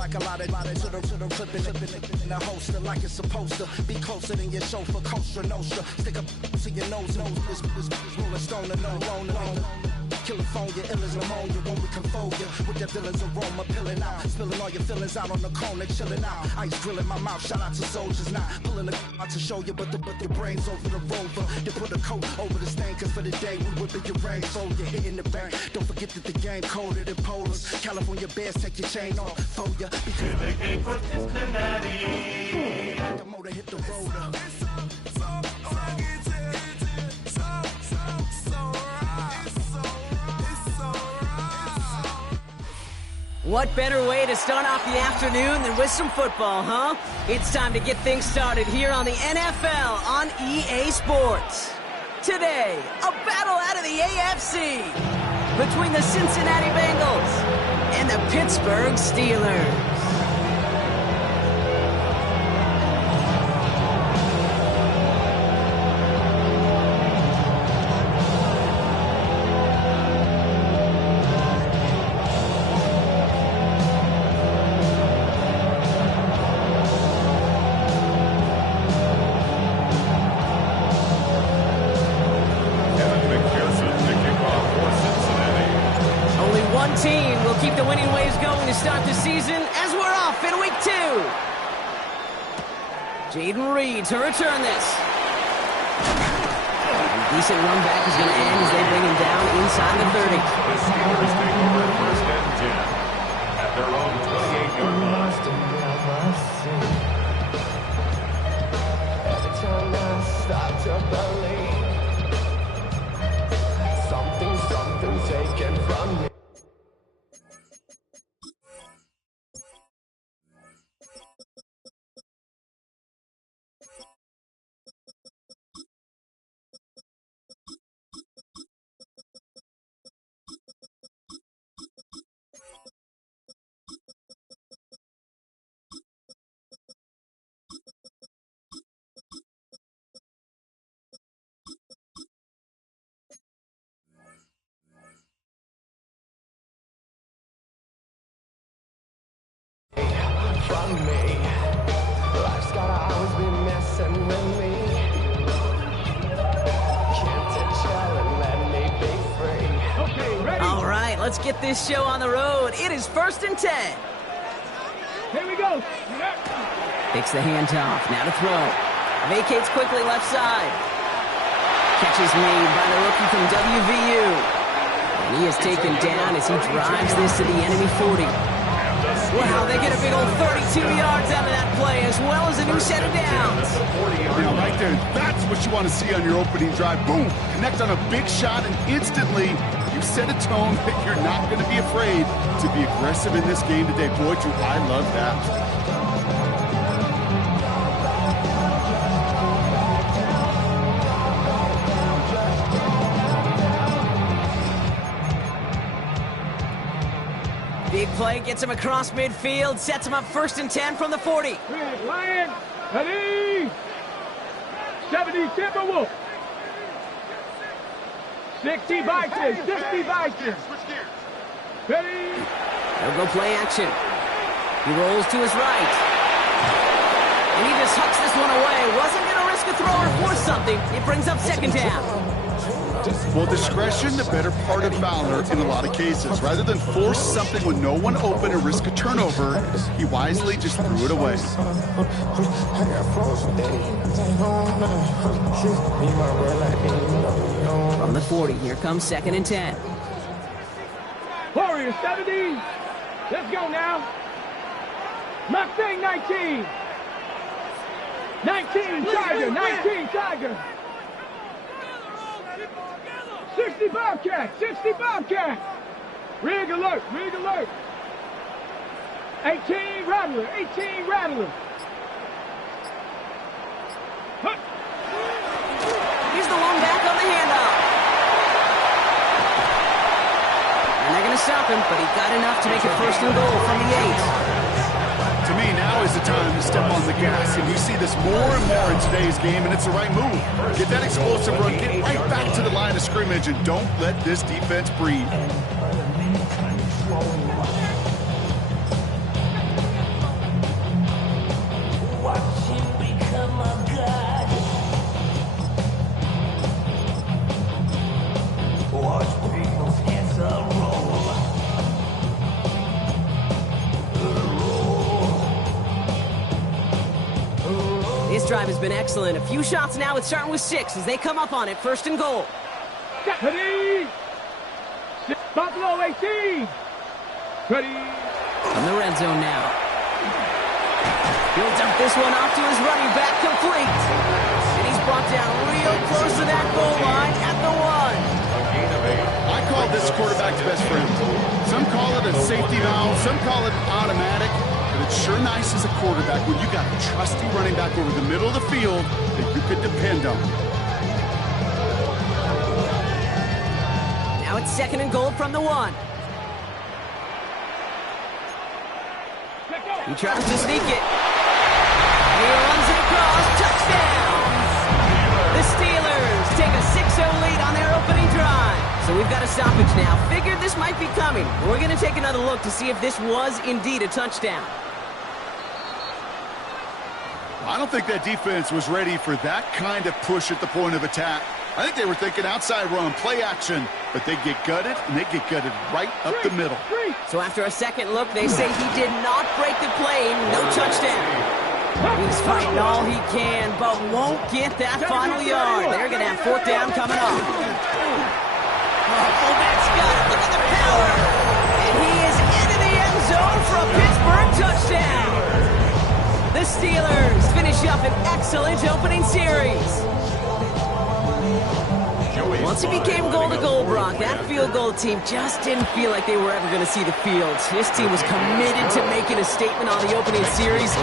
like a lot of to the flipping in the holster like it's supposed to be closer than your chauffeur. Coaster Nostra, stick up to your nose. This rolling stone and no loner. California, ill as pneumonia when we can fold you with that villain's aroma, pilling out, spilling all your feelings out on the corner, chilling out. Ice grilling my mouth, shout out to soldiers, not pulling the out to show you, but your brains over the rover. They put a coat over the stain, cause for the day we whipping your rain, so you're hitting the bank. Don't forget that the game colder than polars. California bears take your chain off for you. Because the game for Cincinnati. The motor hit the roller. What better way to start off the afternoon than with some football, huh? It's time to get things started here on the NFL on EA Sports. Today, a battle out of the AFC between the Cincinnati Bengals and the Pittsburgh Steelers. Jaden Reed to return this. A decent run back is going to end as they bring him down inside the 30. The Steelers take over first and 10 at their own 28-yard line. Every time I start to believe something's taken from me. From me, life's gotta always be messing with me. Can't it chill and let me be free? Okay, ready? All right, let's get this show on the road. It is 1st and 10. Here we go. Takes the handoff, now to throw. Vacates quickly left side. Catch is made by the rookie from WVU. And he is taken down as he drives this to the enemy 40. Wow, they get a big old 32 yards out of that play, as well as a new set of downs. Yeah, right there. That's what you want to see on your opening drive. Boom! Connect on a big shot, and instantly you set a tone that you're not going to be afraid to be aggressive in this game today. Boy, do I love that. Big play gets him across midfield, sets him up 1st and 10 from the 40. Lion, ready, 70 Timberwolf, 60 Vikings, 60 Vikings. Ready. They'll go play action. He rolls to his right. And he just hucks this one away. Wasn't going to risk a throw or force something. It brings up 2nd down. Well, discretion, the better part of valor in a lot of cases. Rather than force something with no one open and risk a turnover, he wisely just threw it away. From the 40, here comes 2nd and 10. Warriors 70. Let's go now. Mustang 19. 19 Tiger, 19 Tiger. 60 Bobcat, 60 Bobcat. Rig alert, rig alert. 18 Rattler, 18 Rattler. Huh. He's the one back on the handoff. And they're going to stop him, but he got enough to make it 1st and goal from the 8. To me, now is the time to step on the gas, and you see this more and more in today's game, and it's the right move. Get that explosive run, get right back to the line of scrimmage, and don't let this defense breathe. has been excellent. A few shots now. It's starting with 6 as they come up on it. First and goal. Ready. Buffalo 18. Ready. In the red zone now. He'll dump this one off to his running back, complete. And he's brought down real close to that goal line at the 1. I call this quarterback's best friend. Some call it a safety valve, some call it automatic, but it's sure nice as a quarterback when you got a trusty running back over the middle of the field that you could depend on. Now it's second and goal from the 1. He tries to sneak it. He runs it across. Touchdown! The Steelers take a 6-0 lead on their opening drive. So we've got a stoppage now. Figured this might be coming. We're going to take another look to see if this was indeed a touchdown. I don't think that defense was ready for that kind of push at the point of attack. I think they were thinking outside run, play action, but they get gutted, and they get gutted right up the middle. So after a second look, they say he did not break the plane. No touchdown. He's fighting all he can, but won't get that final yard. They're going to have fourth down coming up. Oh, fullback's got it. Look at the power. And he is into the end zone for a Pittsburgh touchdown. The Steelers finish up an excellent opening series. Once it became goal-to-goal, Brock, that field goal team just didn't feel like they were ever going to see the field. This team was committed to making a statement on the opening series,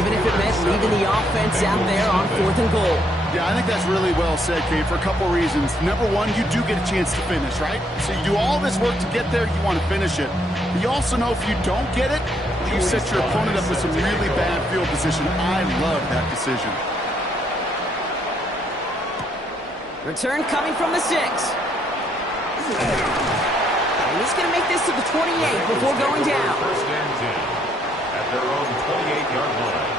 even if it meant leaving the offense out there on fourth and goal. Yeah, I think that's really well said, Kate, for a couple reasons. Number one, you do get a chance to finish, right? So you do all this work to get there, you want to finish it. But you also know if you don't get it, you set your opponent up with some really bad field position. I love that decision. Return coming from the 6. And he's going to make this to the 28 before going down. First and 10 at their own 28-yard line.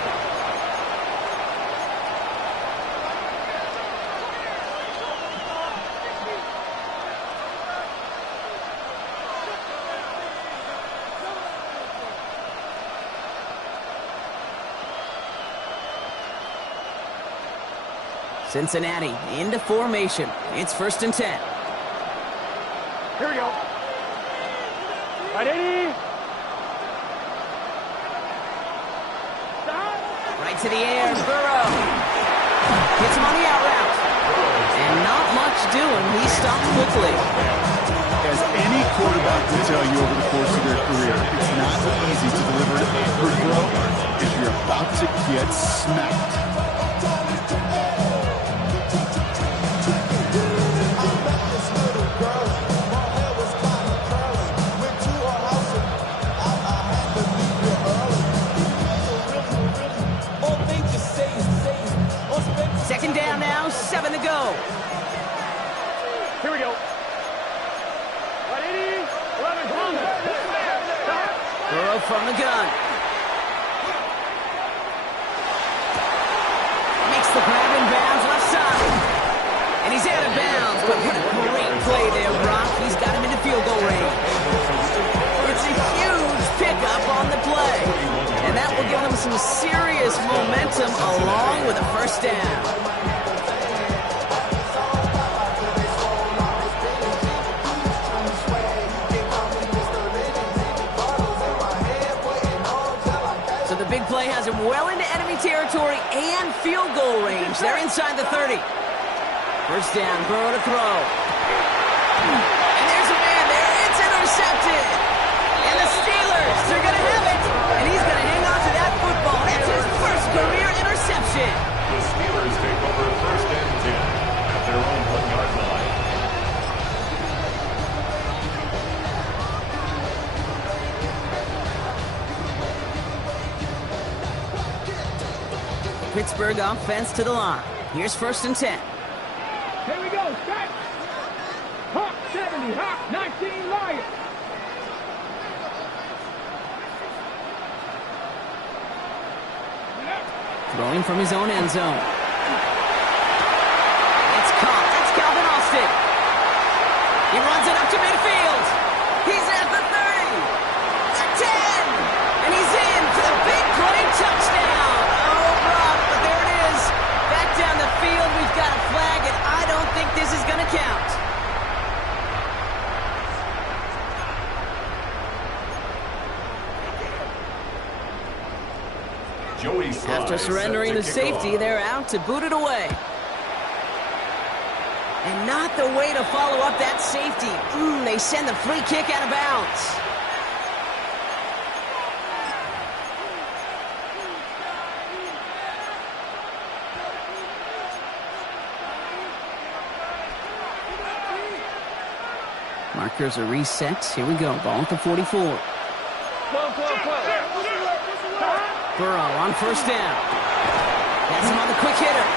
Cincinnati into formation. It's first and 10. Here we go. Ready. Right to the air, Burrow. Hits him on the out route. And not much doing. He stopped quickly. As any quarterback will tell you over the course of their career, it's not easy to deliver an awkward throw if you're about to get smacked. Second down now, 7 to go. Here we go. Ready. 11. Burrow from the gun. Makes the grab in bounds left side. And he's out of bounds, but what a great play there, Brock. He's got him into field goal range. It's a huge pickup on the play. And that will give them some serious momentum along with a first down. So the big play has him well into enemy territory and field goal range. They're inside the 30. First down, Burrow to throw. And there's a man there. It's intercepted. And the Steelers, they're going to have it. And he's going to hang on to that football. That's his first career interception. The Steelers take over first and 10 at their own 1-yard line. Pittsburgh offense to the line. Here's first and 10. Here we go. Set. Hawk 70. Hawk 19. Lions. Throwing from his own end zone. It's caught. That's Calvin Austin. He runs it up to midfield. He's at the 30. The 10. And he's in for the big play touchdown. Oh, Brock, but there it is. After surrendering the safety, they're out to boot it away. And not the way to follow up that safety. They send the free kick out of bounds. Markers are reset. Here we go. Ball at the 44. Burrow on first down. Has him on the quick hitter.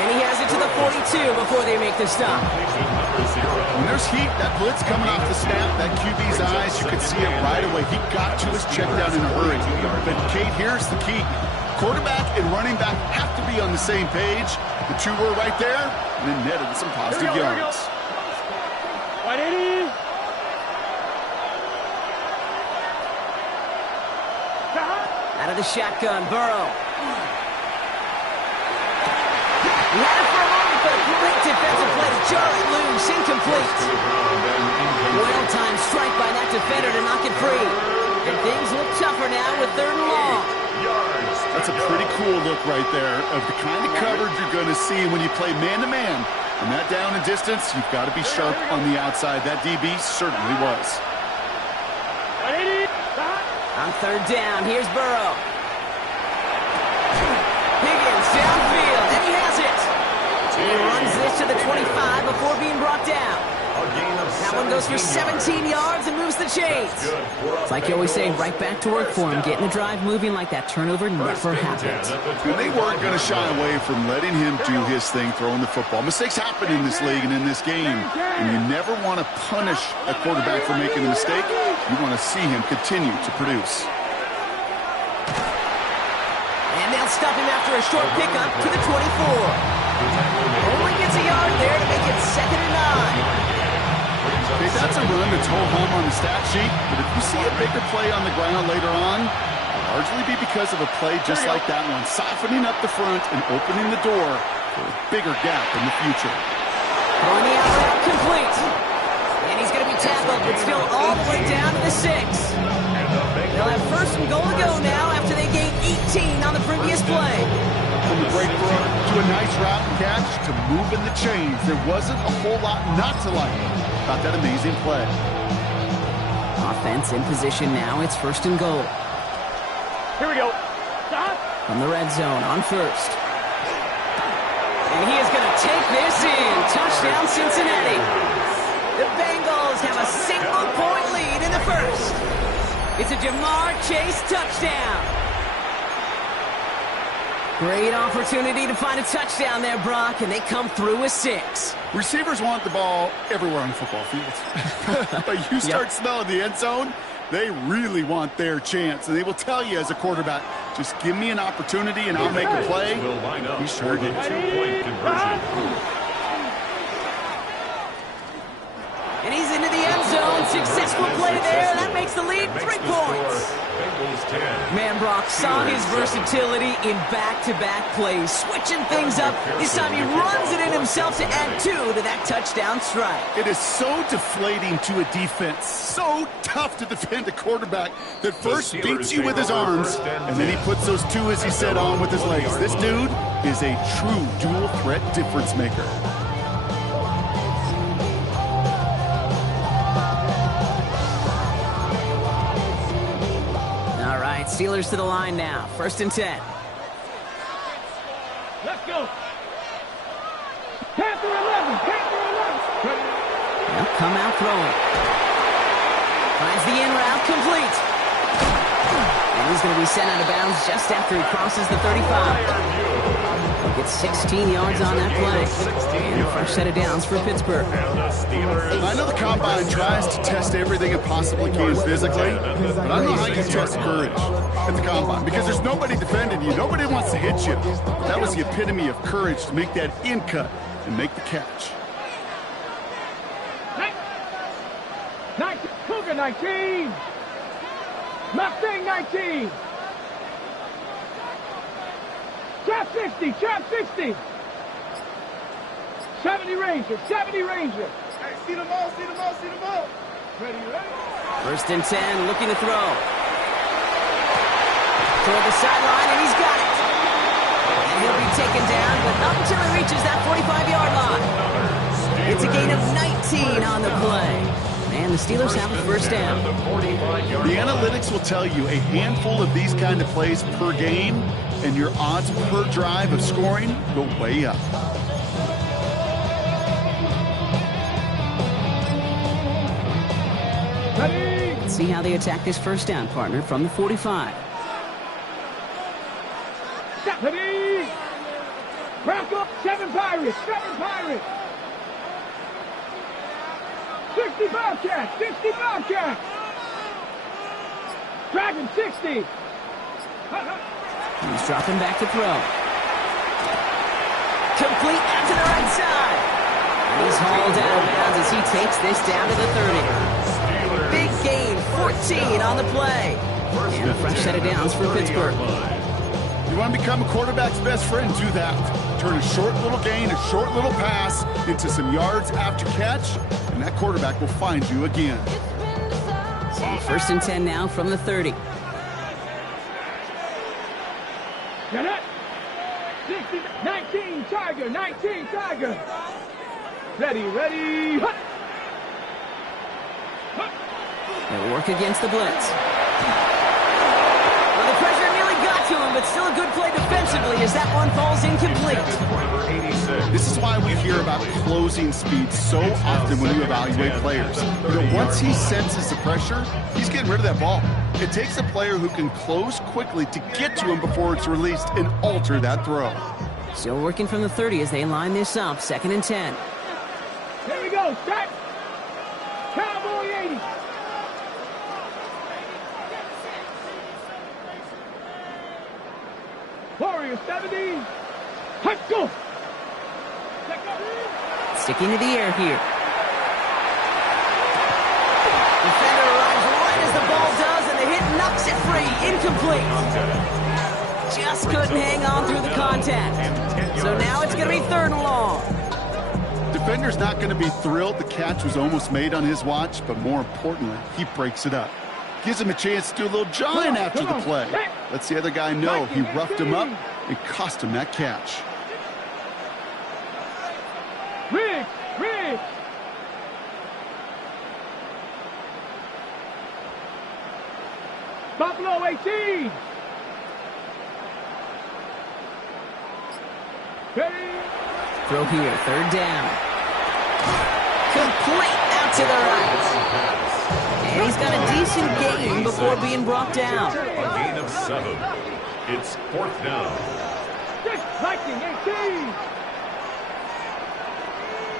And he has it to the 42 before they make the stop. When there's heat, that blitz coming off the snap, that QB's eyes, you could see it right away. He got to his check down in a hurry. But, Kate, here's the key. Quarterback and running back have to be on the same page. The two were right there, and then netted some positive yards. Out of the shotgun, Burrow. He had it for a moment, but a great defensive play to jar it loose, incomplete. Well-timed strike by that defender to knock it free. And things look tougher now with 3rd and long. That's a pretty cool look right there of the kind of coverage you're going to see when you play man-to-man. And that down and distance, you've got to be sharp on the outside. That DB certainly was. On 3rd down, here's Burrow. Higgins downfield, and he has it. He runs this to the 25 before being brought down. That one goes for 17 yards and moves the chains. It's like you always say, right back to work for him. Getting the drive moving like that turnover never happened. And they weren't going to shy away from letting him do his thing, throwing the football. Mistakes happen in this league and in this game. And you never want to punish a quarterback for making a mistake. You want to see him continue to produce. And they'll stop him after a short pickup to the 24. Only gets a yard there to make it 2nd and 9. Okay, that's a run that's ho-hum on the stat sheet, but if you see a bigger play on the ground later on, it'll largely be because of a play just like that one, softening up the front and opening the door for a bigger gap in the future. On the outright, complete. And he's going to be tackled, but still all the way down to the 6. They'll have 1st and goal to go now after they gained 18 on the previous play. From the break to a nice route and catch to moving the chains. There wasn't a whole lot not to like about that amazing play. Offense in position now. It's 1st and goal. Here we go. From the red zone on 1st. And he is going to take this in. Touchdown, Cincinnati. The Bengals have a single-point lead in the 1st. It's a Jamar Chase touchdown. Great opportunity to find a touchdown there, Brock, and they come through with 6. Receivers want the ball everywhere on the football field. But you start smelling the end zone, they really want their chance. And they will tell you as a quarterback, just give me an opportunity and I'll make a play. He sure did. 2-point conversion. And he's into the end zone. Successful play there. That makes the lead 3 points. Man, Brock saw his versatility in back-to-back plays, switching things up. This time he runs it in himself to add 2 to that touchdown strike. It is so deflating to a defense, so tough to defend a quarterback that first beats you with his arms, and then he puts those 2, as he said, on with his legs. This dude is a true dual-threat difference maker. Steelers to the line now. 1st and 10. Let's go. Panther 11. Panther 11. They'll come out throwing. Finds the in route complete. And he's going to be sent out of bounds just after he crosses the 35. He'll get 16 yards on that play. And a fresh set of downs for Pittsburgh. I know the Combine tries to test everything it possibly can physically, but I don't know how you test courage at the Combine, because there's nobody defending you. Nobody wants to hit you. But that was the epitome of courage to make that in cut and make the catch. 19. Mustang 19. Trap 60. Trap 60. 70 Ranger. 70 Ranger. Hey, see them all. See them all. See them all. Ready. 1st and 10, looking to throw. Toward the sideline, and he's got it. he'll be taken down, but not until he reaches that 45-yard line. It's a gain of 19 on the play. And the Steelers have a first down. The analytics will tell you a handful of these kind of plays per game, and your odds per drive of scoring go way up. Let's see how they attack this first down, partner, from the 45. Ready? Back up, 7 Pirates, 7 Pirates. 60 Bobcats, 60 Bobcats. Dragon 60. He's dropping back to throw. Complete out to the right side. And he's hauled out of bounds as he takes this down to the 30. Big gain, 14 on the play. And a fresh set of downs for Pittsburgh. You want to become a quarterback's best friend, do that. Turn a short little gain, a short little pass into some yards after catch, and that quarterback will find you again. So first and 10 now from the 30. Get it? 60, 19 Tiger, 19 Tiger. Ready, ready. Hut. Hut. They'll work against the blitz. Well, the pressure nearly got to him, but still a good play defensively as that one falls incomplete. This is why we hear about closing speed so often when you evaluate players. You know, once he senses the pressure, he's getting rid of that ball. It takes a player who can close quickly to get to him before it's released and alter that throw. Still working from the 30 as they line this up, second and 10. Here we go, set. Cowboy 80. Warrior 70. Let's go. Sticking to the air here. Defender arrives right as the ball does, and the hit knocks it free. Incomplete. Just couldn't hang on through the contact. So now it's going to be third and long. Defender's not going to be thrilled the catch was almost made on his watch, but more importantly, he breaks it up. Gives him a chance to do a little jawing after the play. Lets the other guy know he roughed him up and cost him that catch. Riggs, Riggs. Buffalo 18. Ready. Throw here, third down. Complete out to the right. And he's got a decent gain before being brought down. A gain of 7. It's fourth down. Lightning 18.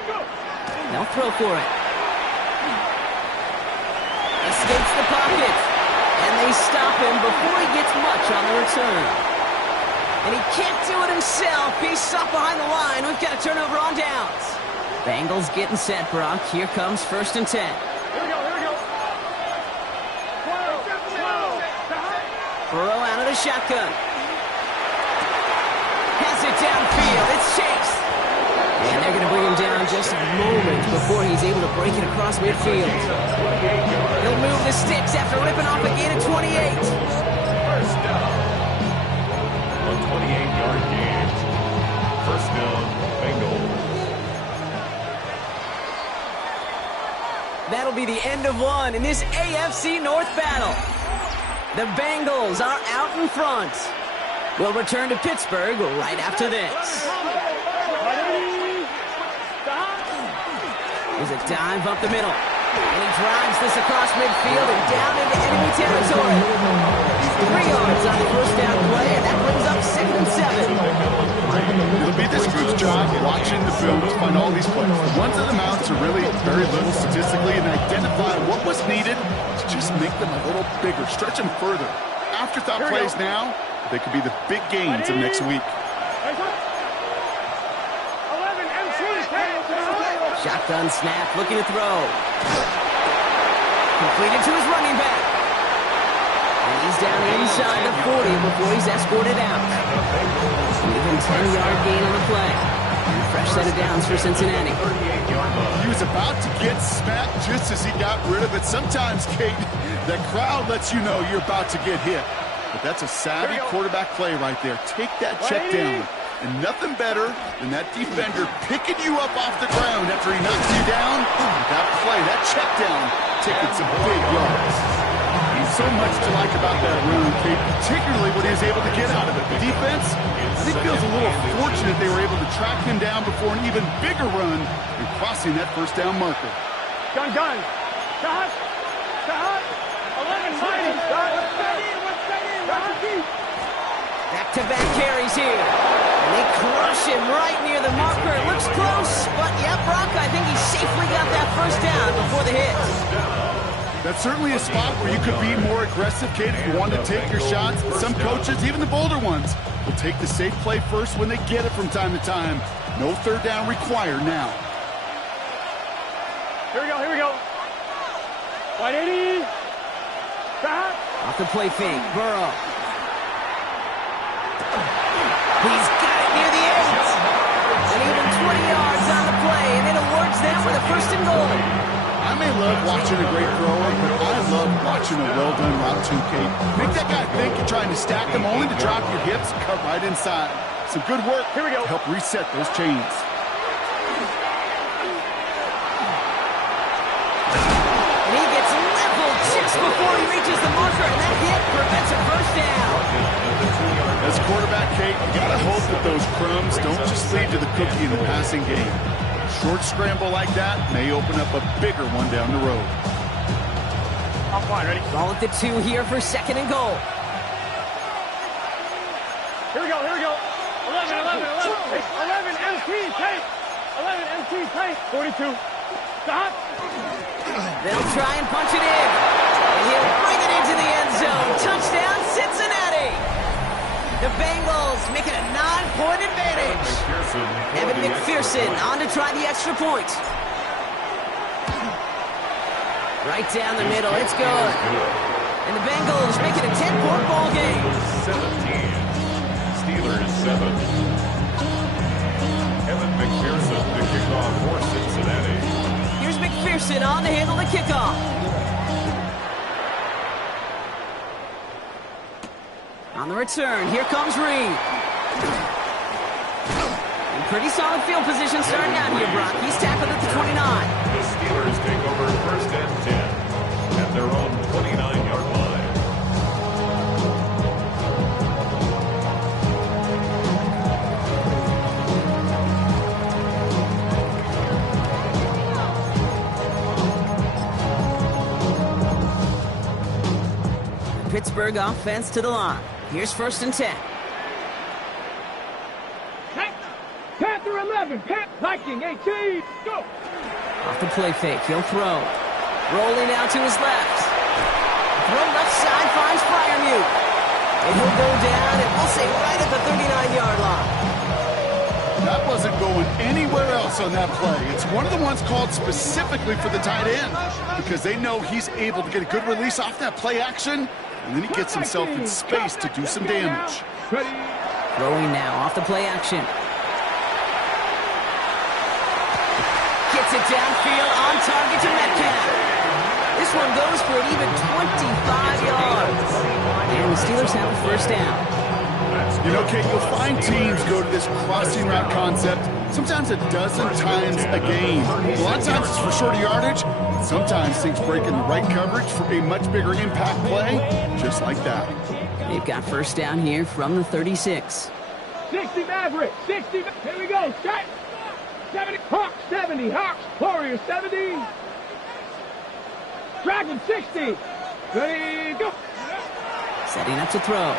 Go. They'll throw for it. Escapes the pocket. And they stop him before he gets much on the return. And he can't do it himself. He's stopped behind the line. We've got a turnover on downs. Bengals getting set, Brock. Here comes first and 10. Here we go, here we go. Burrow out of the shotgun. Has it downfield. It's Chase. And they're going to bring him down just a moment before he's able to break it across midfield. He'll move the sticks after ripping off a gain of 28. First down. A 28-yard gain. First down, Bengals. That'll be the end of one in this AFC North battle. The Bengals are out in front. We'll return to Pittsburgh right after this. There's a dive up the middle. And he drives this across midfield and down into enemy territory. 3 yards on the first down play, and that brings up 2nd and 7. It'll be this group's job watching the film to find all these plays. The ones that amount to really very little statistically and identify what was needed to just make them a little bigger, stretch them further. Afterthought plays now, they could be the big gains of next week. Shotgun snap, looking to throw. Completed to his running back. And he's down inside the 40 before he's escorted out. Even 10-yard gain on the play. And a fresh set of downs for Cincinnati. He was about to get smacked just as he got rid of it. Sometimes, Kate, that crowd lets you know you're about to get hit. But that's a savvy quarterback play right there. Take that check down. And nothing better than that defender picking you up off the ground after he knocks you down. That play, that check down, taking some big yards. So much to like about that run, Kate, particularly what he was able to get out of it. The defense, I think, feels a little fortunate they were able to track him down before an even bigger run and crossing that first down marker. Gun. Shot. 11 fighting. Back-to-back carries here. And they crush him right near the marker. It looks close, but yeah, Brock, I think he safely got that first down before the hit. That's certainly a spot where you could be more aggressive, Kate, if you want to take your shots. Some coaches, even the bolder ones, will take the safe play first when they get it from time to time. No third down required now. Here we go. 180. Stop. Off the play fake, Burrow. He's got it near the end. And even 20 yards on the play, and it awards them with a first and goal. I may love watching a great thrower, but I love watching a well-done route too, Kate. Make that guy think you're trying to stack them only to drop your hips and cut right inside. Some good work Here we go. to help reset those chains. And he gets leveled just before he reaches the marker, and that hit prevents a first down. As a quarterback, Kate, you got to hope that those crumbs don't just lead to the cookie in the passing game. Short scramble like that may open up a bigger one down the road. I'm fine, ready? Ball at the 2 here for second and goal. Here we go. 11 MT tape. 11 MT tape. 42. Stop. They'll try and punch it in. And he'll bring it into the end zone. Touchdown, Cincinnati. The Bengals make it a 9-point advantage. Evan McPherson on to try the extra point. Right down the middle, it's good. And the Bengals make it a 10-point ball game. 17. Steelers 7. Evan McPherson to kick off for Cincinnati. Here's McPherson on to handle the kickoff. On the return, here comes Reed. In pretty solid field position starting out here, Brock. He's tackled at the 29. The Steelers take over first and 10 at their own 29-yard line. Pittsburgh offense to the line. Here's first and 10. Panther 11. Viking 18. Go. Off the play fake, he'll throw. Rolling out to his left. Throw left side finds Freiermuth. And he'll go down, and we'll say right at the 39-yard line. That wasn't going anywhere else on that play. It's one of the ones called specifically for the tight end because they know he's able to get a good release off that play action, and then he gets himself in space to do some damage. Throwing now off the play action. Gets it downfield on target to Metcalf. This one goes for an even 25 yards. And the Steelers have a first down. You know, Kate, you'll find teams go to this crossing route concept sometimes a dozen times a game. A lot of times it's for shorter yardage. Sometimes things break in the right coverage for a much bigger impact play, just like that. They've got first down here from the 36. 60 Maverick. 60. Here we go. Strike. 70. Hawks 70. Hawks. Warriors 70. Dragon 60. Ready, go. Setting up to throw.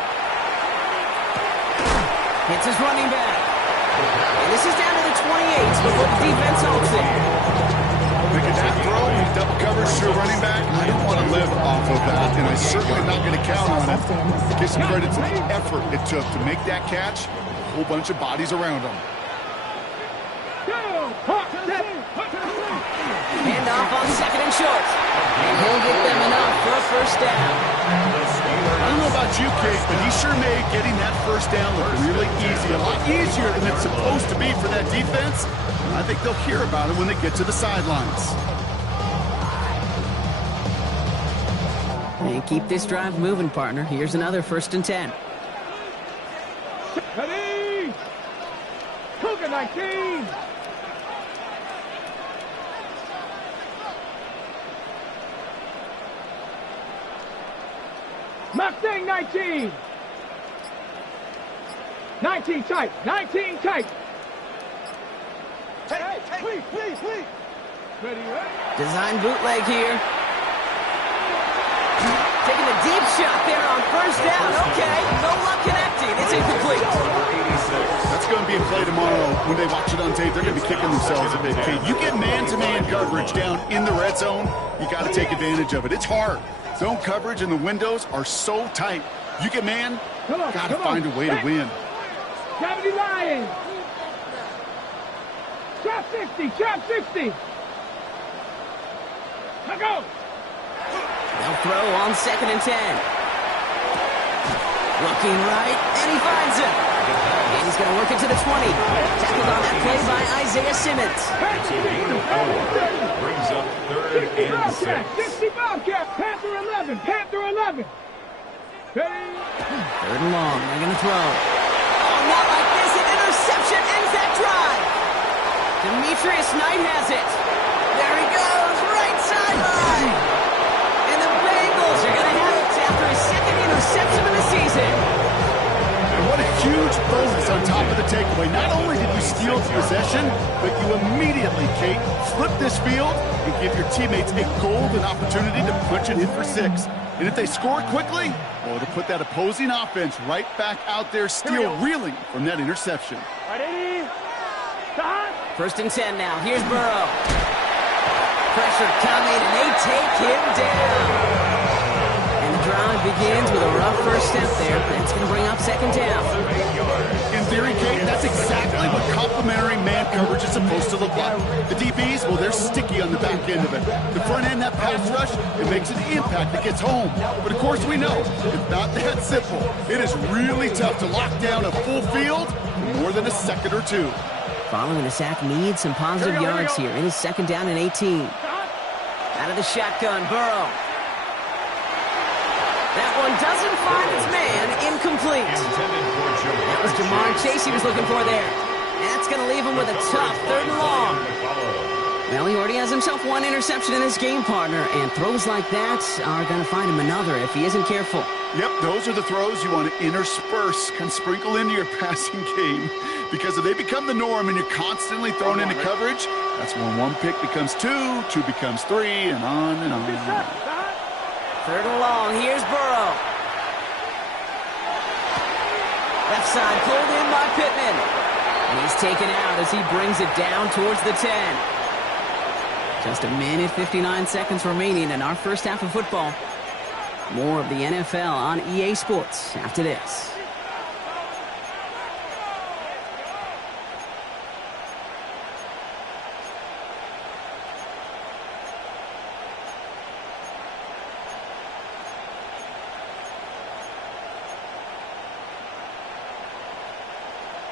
Hits his running back. And this is down to the 28 before the defense holds it. Making that throw, double coverage to a running back, I don't want to live off of that, and I certainly am not going to count on it. Give some credit to the effort it took to make that catch. A whole bunch of bodies around him. Hand off on second and short. And he'll get them enough for a first down. I don't know about you, Kate, but he sure made getting that first down look really easy. A lot easier than it's supposed to be for that defense. I think they'll hear about it when they get to the sidelines. And keep this drive moving, partner. Here's another first and 10. Ready. Cougar 19. Mustang 19. 19 tight. 19 tight. Hey, please. Ready, ready. Design bootleg here. Taking a deep shot there on first down. Okay, no luck connecting. It's incomplete. That's going to be a play tomorrow. When they watch it on tape, they're going to be kicking themselves a bit. Okay, you get man-to-man coverage down in the red zone, you got to take advantage of it. It's hard. Zone coverage and the windows are so tight. You get man, got to find a way to win. 70 Lions. Trap 60. Now go. They'll throw on 2nd and 10. Looking right, and he finds him. And he's going to work it to the 20. Tackled on that play by Isaiah Simmons. Brings up 3rd and 6. 60 Bobcat. Panther 11. Ready? 3rd and long. They're going to throw. Oh, not like this. An interception ends that drive. Demetrius Knight has it. There he goes. Right sideline. And the Bengals are going to have it after his 2nd interception of the season. And what a huge bonus on top of the takeaway. Not only did you steal the possession, but you immediately, Kate, flip this field and give your teammates a golden opportunity to punch it in for 6. And if they score quickly, well, to put that opposing offense right back out there, still reeling from that interception. Ready? Stop. 1st and 10 now. Here's Burrow. Pressure coming, and they take him down. And the drive begins with a rough first step there, but it's going to bring up 2nd down. In theory, Kate, that's exactly what complementary man coverage is supposed to look like. The DBs, well, they're sticky on the back end of it. The front end, that pass rush, it makes an impact that gets home. But of course we know, it's not that simple. It is really tough to lock down a full field in more than a second or two. Following the sack needs some positive yards here. It is 2nd down and 18. Out of the shotgun, Burrow. That one doesn't find its man. Incomplete. That was Jamar Chase he was looking for there. That's going to leave him with a tough 3rd and long. Well, he already has himself 1 interception in this game, partner, and throws like that are going to find him another if he isn't careful. Yep, those are the throws you want to intersperse, can sprinkle into your passing game. Because if they become the norm and you're constantly thrown into coverage, that's when 1 pick becomes 2, 2 becomes 3, and on and on. 3rd and long. Here's Burrow. Left side pulled in by Pittman. And he's taken out as he brings it down towards the 10. Just 1:59 seconds remaining in our first half of football. More of the NFL on EA Sports after this.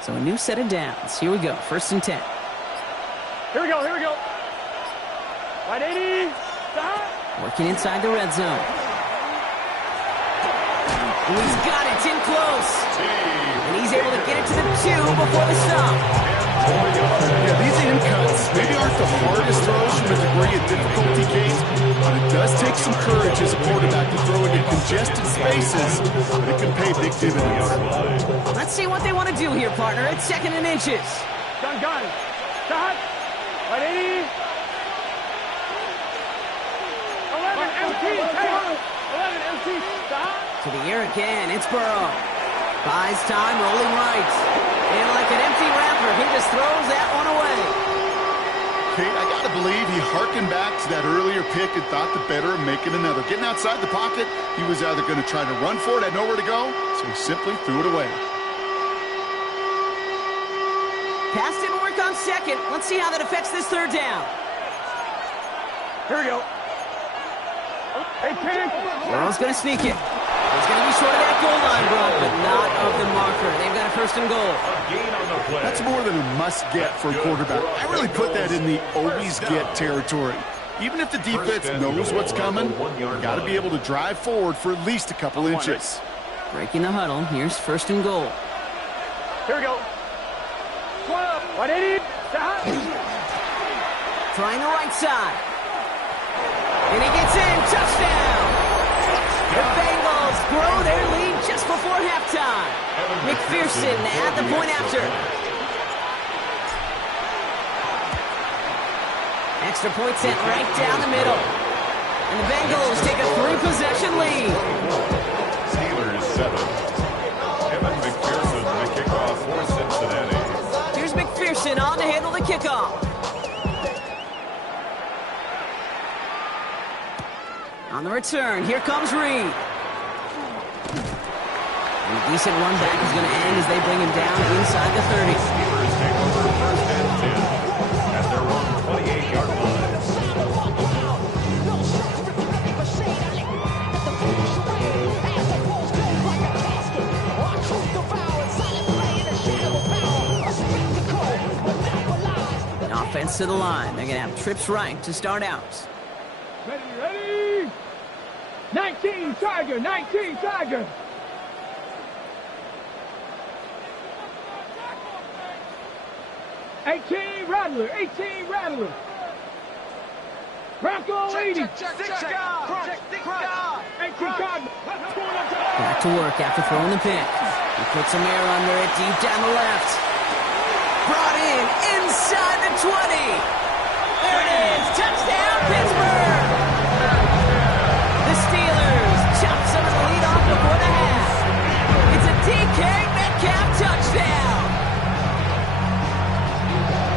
So a new set of downs. Here we go. 1st and 10. Here we go. Right 80. Stop. Working inside the red zone. And he's got it. It's in close. And he's able to get it to the 2 before the stop. Yeah, these in cuts maybe aren't the hardest throws from a degree of difficulty, Kate, but it does take some courage as a quarterback to throw into congested spaces, but it can pay big dividends. Let's see what they want to do here, partner. It's 2nd and inches. Gun. Stop. Right 80. 11 MT. 11 MT. Stop. To the air again. It's Burrow. Buys time, rolling right. And like an empty wrapper, he just throws that one away. Kate, I got to believe he hearkened back to that earlier pick and thought the better of making another. Getting outside the pocket, he was either going to try to run for it, had nowhere to go, so he simply threw it away. Pass didn't work on 2nd. Let's see how that affects this 3rd down. Here we go. Hey, Ken. Burrow's going to sneak it. He's going to be short of that goal line, Brock, but not of the marker. They've got a 1st and goal. That's more than a must-get for a quarterback. I really put that in the always-get territory. Even if the defense knows what's coming, you got to be able to drive forward for at least a couple inches. Breaking the huddle. Here's 1st and goal. Here we go. Trying the right side. And he gets in. Touchdown. The Bengals grow their lead just before halftime. McPherson at the point after. Extra point sent right down the middle. And the Bengals take a 3-possession lead. Steelers 7. Kevin McPherson, the kickoff for Cincinnati. Here's McPherson on to handle the kickoff. On the return, here comes Reed. And a decent run back is going to end as they bring him down inside the 30. Steelers take over first and 10 at their own 28-yard line. Offense to the line. They're going to have trips right to start out. Ready. 19 Tiger, 19 Tiger. Rattler, 18 Rattler. Bronco 80. Check. 18 Cardinal. Back to work after throwing the pick. He puts some air under it deep down the left. Brought in inside the 20. There it is. Touchdown, Pittsburgh. The Steelers chop some of the lead off before the half. It's a DK Metcalf touchdown.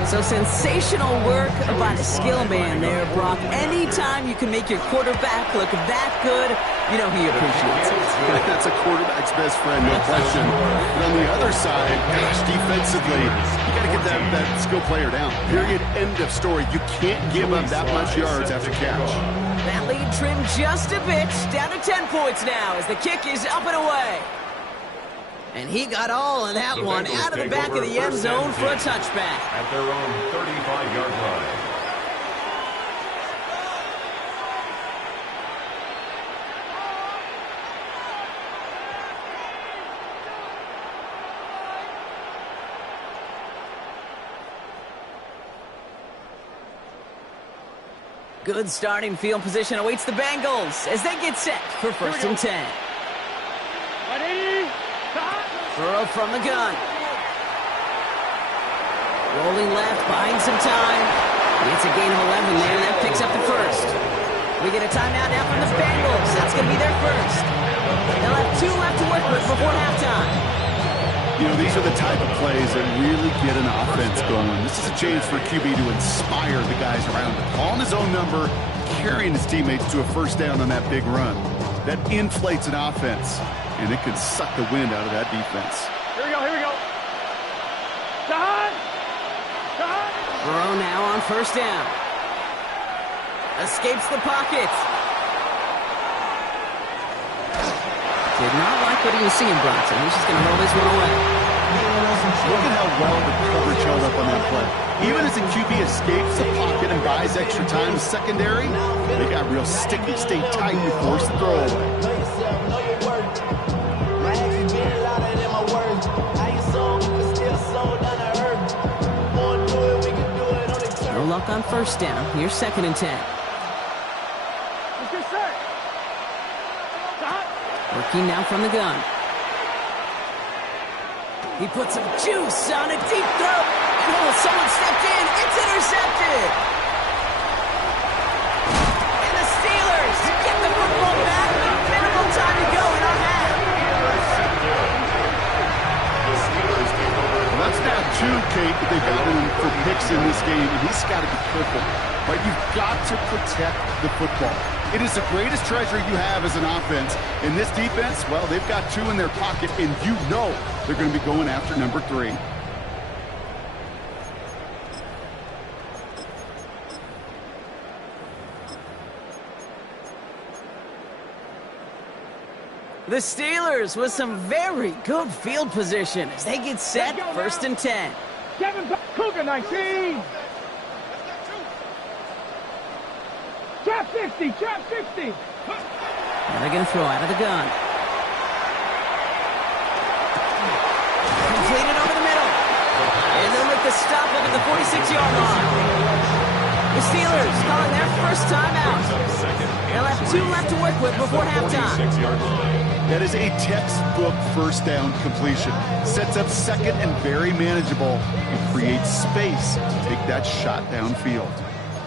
So sensational work by the skill man there, Brock. Anytime you can make your quarterback look that good, you know he appreciates it. That's a quarterback's best friend, no question. But on the other side, gosh, defensively, you got to get that skill player down. Period. End of story. You can't give up that much yards after catch. That lead trimmed just a bit, down to 10 points now as the kick is up and away. And he got all of that one out of the back of the end zone for a touchback. At their own 35-yard line. Good starting field position awaits the Bengals as they get set for first and 10. Ready. Throw from the gun. Rolling left, buying some time. It's a gain of 11 there. That picks up the first. We get a timeout now from the Bengals. That's going to be their first. They'll have 2 left to work with before halftime. You know, these are the type of plays that really get an offense going. This is a chance for QB to inspire the guys around him. Calling his own number, carrying his teammates to a first down on that big run. That inflates an offense, and it can suck the wind out of that defense. Here we go. Don. Burrow now on first down. Escapes the pocket. Did not like what he was seeing, Bronson. He's just going to roll this one away. Look at how well the coverage held up on that play. Even as the QB escapes the pocket and buys extra time, secondary, they got real sticky, stay tight, and force the throw away. No luck on first down. Here's second and 10. Working now from the gun. He puts some juice on a deep throw. And someone stepped in. It's intercepted. And the Steelers get the football back with minimal time to go in our half. Well, that's now 2, Kate, that they've got him for picks in this game, and he's got to be careful. Right? You've got to protect the football. It is the greatest treasure you have as an offense. In this defense, well, they've got 2 in their pocket, and you know they're going to be going after number 3. The Steelers with some very good field position as they get set first and 10. Kevin Cougar 19. Trap 60. And they're going to throw out of the gun. Completed over the middle. And they'll make the stop up at the 46-yard line. The Steelers calling their first timeout. They'll have 2 left to work with before halftime. That is a textbook first down completion. Sets up second and very manageable and creates space to take that shot downfield.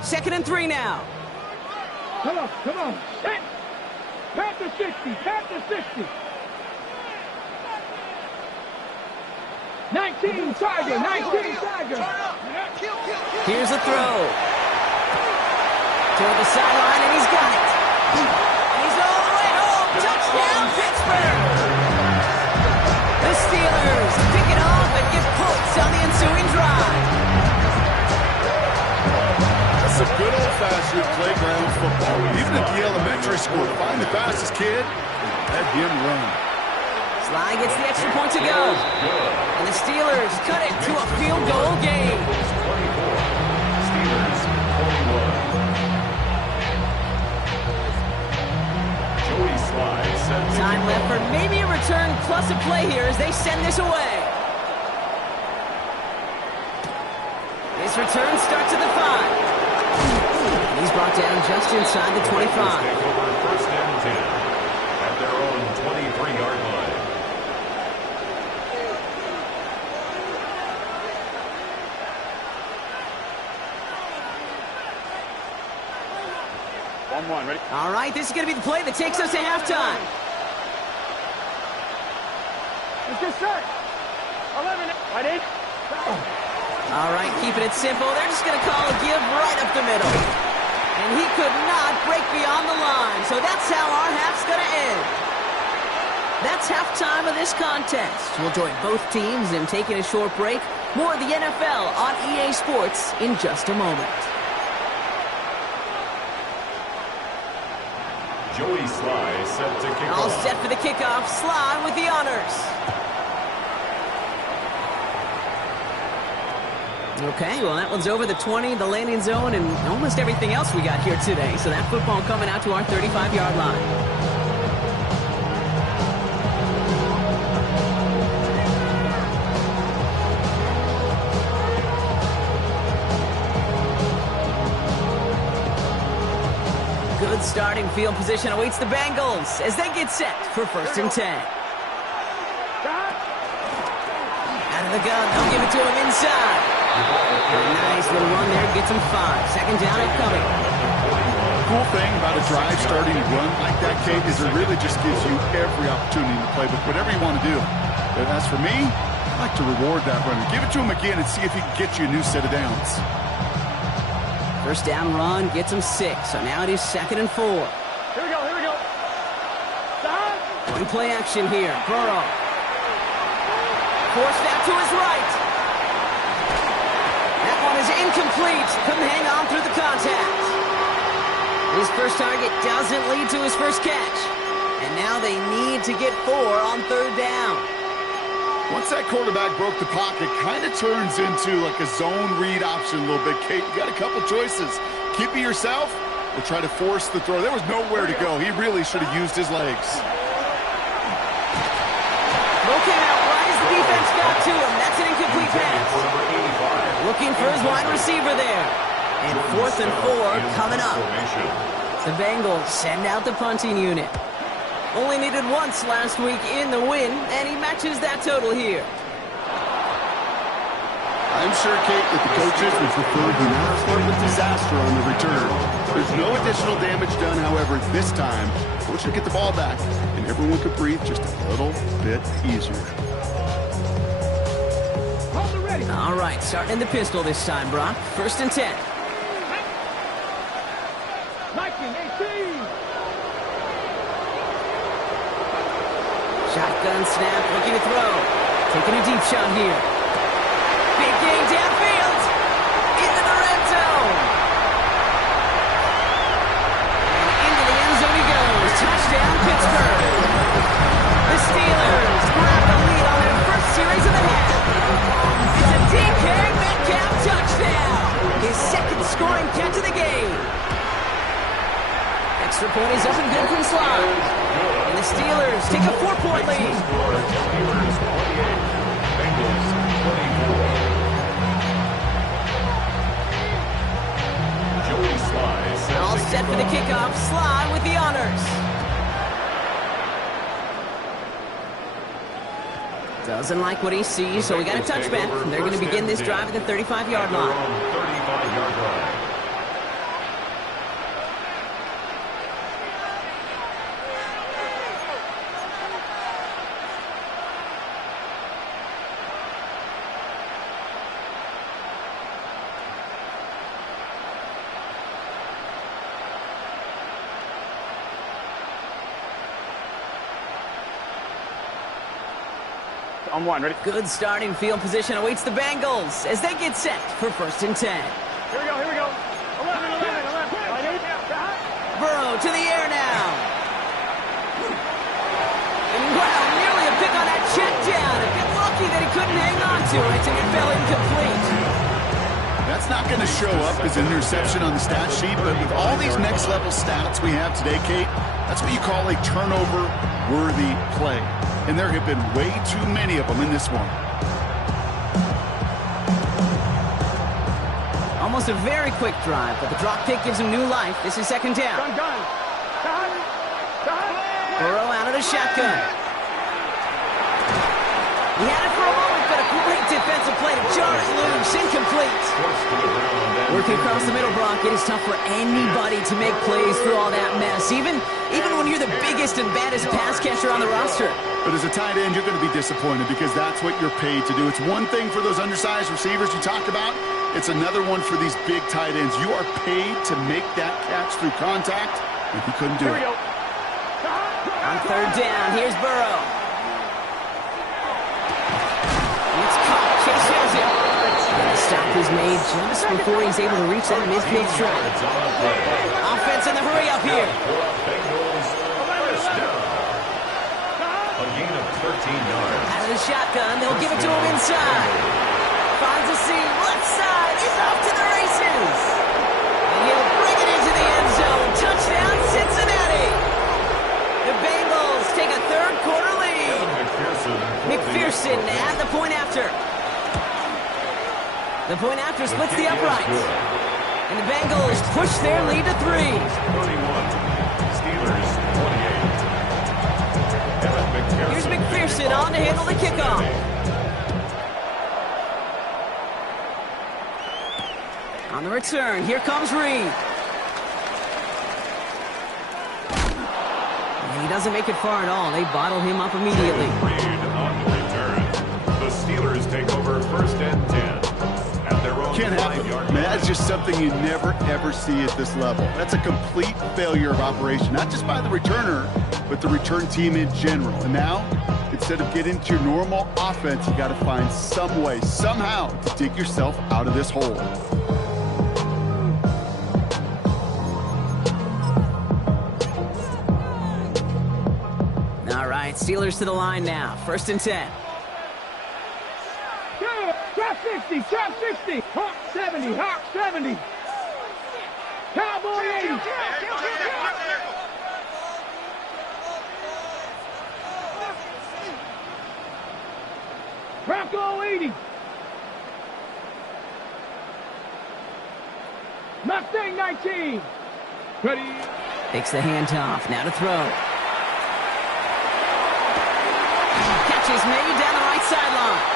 2nd and 3 now. Come on, set. Pat the 60. 19 Tiger. Here's a throw. Toward the sideline, and he's got it. And he's all the way home. Touchdown, Pittsburgh. The Steelers pick it off and get points on the ensuing drive. That's some good old-fashioned playground football. Even at the elementary school, find the fastest kid and let him run. Sly gets the extra point to go. And the Steelers cut it to a field goal game. Steelers 41. Joey Sly set to Time left for maybe a return plus a play here as they send this away. This return starts at the 5. And he's brought down just inside the 25. First and 10 at their own 23-yard line. Ready? All right, this is going to be the play that takes us to halftime. It's just set. 11. Right in. All right, keeping it simple. They're just going to call a give right up the middle. And he could not break beyond the line, so that's how our half's going to end. That's halftime of this contest. We'll join both teams in taking a short break. More of the NFL on EA Sports in just a moment. Joey Sly set to kick All off. set for the kickoff. Sly with the honors. Okay, well, that one's over the 20, the landing zone, and almost everything else we got here today. So that football coming out to our 35-yard line. Good starting field position awaits the Bengals as they get set for 1st and 10. Out of the gun, they'll give it to him inside. A nice little run there, gets him 5. 2nd down upcoming. Cool thing about a drive starting to run like that, Kate, is it really just gives you every opportunity to play with whatever you want to do. But as for me, I like to reward that runner. Give it to him again and see if he can get you a new set of downs. 1st down run gets him 6. So now it is 2nd and 4. Here we go. Stop. One play action here. Burrow. Forced out to his right. That one is incomplete. Couldn't hang on through the contact. His first target doesn't lead to his first catch. And now they need to get 4 on 3rd down. Once that quarterback broke the pocket, kind of turns into like a zone read option a little bit, Kate. You got a couple choices. Keep it yourself or try to force the throw. There was nowhere to go. He really should have used his legs. Looking out right as the defense got to him. That's an incomplete pass. Looking for his wide receiver there. And 4th and 4 coming up. The Bengals send out the punting unit. Only needed once last week in the win, and he matches that total here. I'm sure, Kate, that the coaches would prefer the not start with disaster on the return. There's no additional damage done, however, this time. Coach should get the ball back, and everyone could breathe just a little bit easier. All right, starting in the pistol this time, Brock. 1st and 10. 19-18. Shotgun snap, looking to throw. Taking a deep shot here. Big game downfield. Into the red zone. And into the end zone he goes. Touchdown, Pittsburgh. The Steelers grab the lead on their first series of the half. It's a DK Metcalf touchdown. His 2nd scoring catch of the game. Extra point is up and good from Sly. And the Steelers take a 4-point lead. All set for the kickoff. Slide with the honors. Doesn't like what he sees, so we got a touchback. They're going to begin this drive at the 35-yard line. 35-yard line. On one, ready? Good starting field position awaits the Bengals as they get set for 1st and 10. Here we go, here we go. 11. Burrow to the air now. And wow, nearly a pick on that check down. A bit lucky that he couldn't hang on to it, and it fell incomplete. That's not going to show up as an interception on the stat sheet, but with all these next-level stats we have today, Kate, that's what you call a turnover-worthy play. And there have been way too many of them in this one. Almost a very quick drive, but the drop kick gives him new life. This is 2nd down. Gun. Burrow out of the shotgun. He had it for a moment, but a great defensive play to jar it loose. Incomplete. Working across the middle, Brock, it is tough for anybody to make plays through all that mess, even when you're the biggest and baddest pass catcher on the roster. But as a tight end, you're going to be disappointed because that's what you're paid to do. It's one thing for those undersized receivers you talked about. It's another one for these big tight ends. You are paid to make that catch through contact, and he couldn't do it. On 3rd down, here's Burrow. It's caught. Chase has it. And the stop is made just before he's able to reach that midfield strike. Offense in the hurry up here. A gain of 13 yards. Out of the shotgun, they'll give it to him inside. Finds a seam, left side, he's off to the races. And he'll bring it into the end zone. Touchdown, Cincinnati. The Bengals take a 3rd quarter lead. McPherson at the point after. The point after splits the uprights. And the Bengals push their lead to 3. 31. Steelers 28. Here's McPherson on to handle the kickoff. On the return, here comes Reed. And he doesn't make it far at all. They bottle him up immediately. Reed on the return. The Steelers take over 1st and 10. At their own Can't happen. 5-yard Man, that's just something you never, ever see at this level. That's a complete failure of operation, not just by the returner, but the return team in general. And now, instead of getting to your normal offense, you got to find some way, somehow, to dig yourself out of this hole. All right, Steelers to the line now. 1st and 10. Trap 60, trap 60. Hawk 70, Hawk 70. Cowboy 80. Bronco 80. Mustang 19. Ready. Takes the handoff. Now to throw. Catch is made down the right sideline.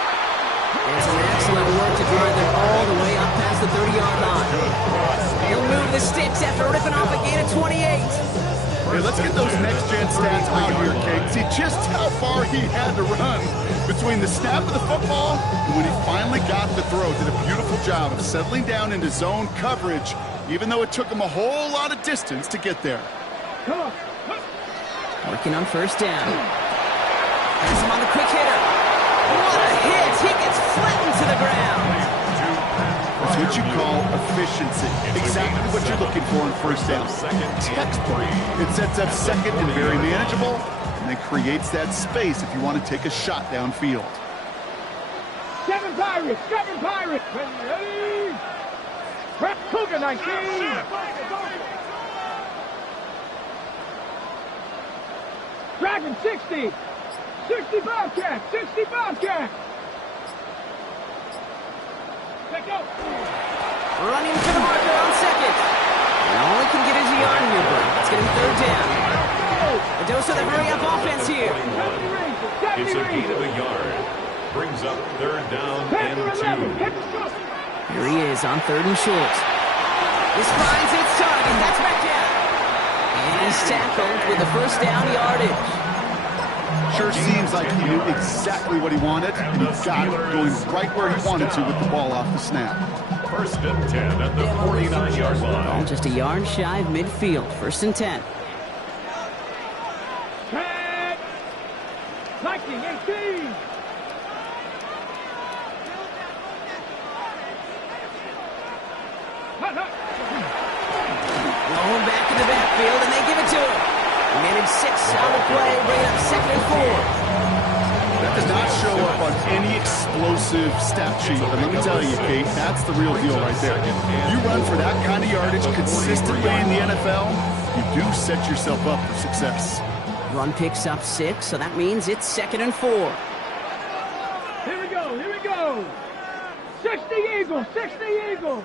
And some excellent work to drive them all the way up past the 30-yard line. He'll move the sticks after ripping off a gain of 28. Hey, let's get those next-gen stats out here, Kate. See just how far he had to run between the snap of the football and when he finally got the throw. Did a beautiful job of settling down into zone coverage, even though it took him a whole lot of distance to get there. Come on. Working on 1st down. Has him on the quick hitter. What a hit! He gets flattened to the ground. That's what you call efficiency. Exactly what you're looking for in 1st down. Textbook. It sets up 2nd and very manageable, and then creates that space if you want to take a shot downfield. 7 Pirates, 7 Pirates. Ready. Cougar 19. Dragon 60. 60 Bobcat, 60 Bobcat. Let go. Running for the marker on 2nd. And all he can A dose of the hurry-up offense here. It's a gain of a yard. Brings up third down and 2. Here he is on 3rd and short. This finds its target. That's back down. And he's tackled with the first down yardage. Sure seems like he knew exactly what he wanted, and he got it going right where he wanted to with the ball off the snap. First and 10 at the 49-yard line. Ball just a yard shy of midfield. 1st and 10. Tag. Liking 18. Going back in the backfield, and they give it to him. Managed 6 on the play, bring up 2nd and 4. That does not show up on any explosive stat sheet, but let me tell you, Kate, that's the real deal right there. You run for that kind of yardage consistently in the NFL, you do set yourself up for success. Run picks up 6, so that means it's 2nd and 4. Here we go, here we go. 60 Eagles, 60 Eagles.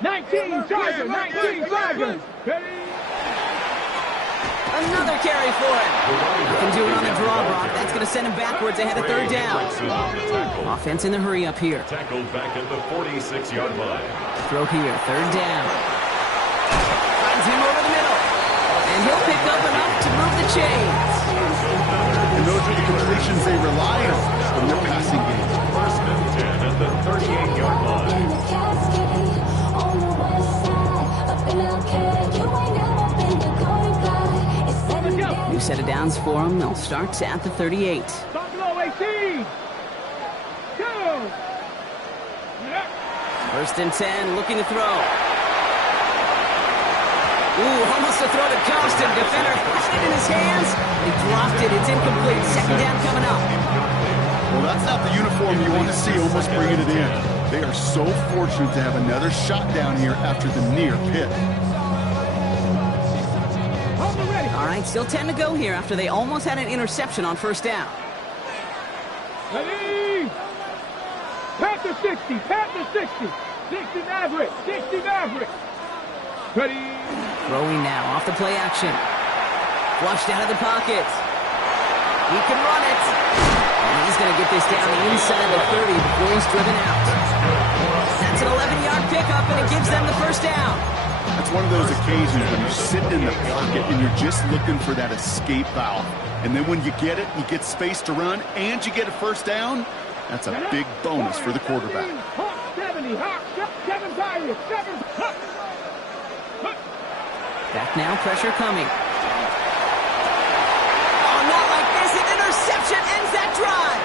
Nineteen Chargers, 19 Chargers. Another carry for him. You can do it on the draw, Brock. That's going to send him backwards ahead of 3rd down. Offense in the hurry up here. Tackled back at the 46-yard line. Throw here, 3rd down. Finds him over the middle. And he'll pick up enough to move the chains. And those are the completions they rely on from their passing game. First and 10 at the 38-yard line. New set of downs for them. They'll start at the 38. Buffalo 18. Go. 1st and 10, looking to throw. Ooh, almost a throw to Costin. Defender pushed it in his hands. He dropped it. It's incomplete. 2nd down coming up. Well, that's not the uniform you want to see almost bringing it in. They are so fortunate to have another shot down here after the near pick. All right, still 10 to go here after they almost had an interception on 1st down. Ready. Panther 60, Panther 60. 60 Maverick, 60 Maverick. Ready. Throwing now off the play action. Flushed out of the pocket. He can run it. And he's going to get this down inside the 30 before he's driven out. That's an 11-yard pickup, and it gives them the 1st down. That's one of those occasions when you're sitting in the pocket and you're just looking for that escape valve. And then when you get it, you get space to run, and you get a 1st down, that's a big bonus for the quarterback. Hawk 70, Hawk 7 Pirates, 7 Hawk. Back now, pressure coming. Oh, not like this. An interception ends that drive.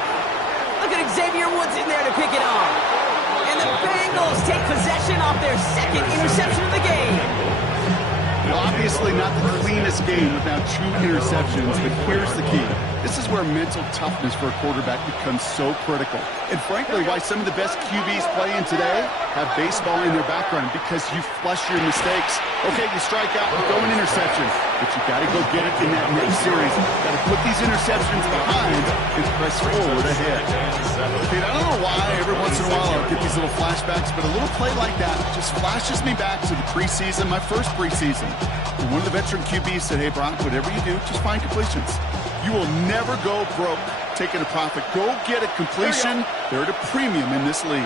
Look at Xavier Woods in there to pick it off. And the Bengals take possession off their 2nd interception of the game. Well, obviously not the cleanest game without 2 interceptions, but here's the key. This is where mental toughness for a quarterback becomes so critical. And frankly, why some of the best QBs playing today have baseball in their background, because you flush your mistakes. Okay, you strike out, you throw an interception, but you got to go get it in that next series. Got to put these interceptions behind and press forward ahead. Dude, I don't know why every once in a while I'll get these little flashbacks, but a little play like that just flashes me back to the preseason, my first preseason. And one of the veteran QBs said, hey, Brock, whatever you do, just find completions. You will never go broke taking a profit. Go get a completion. They're at a premium in this league.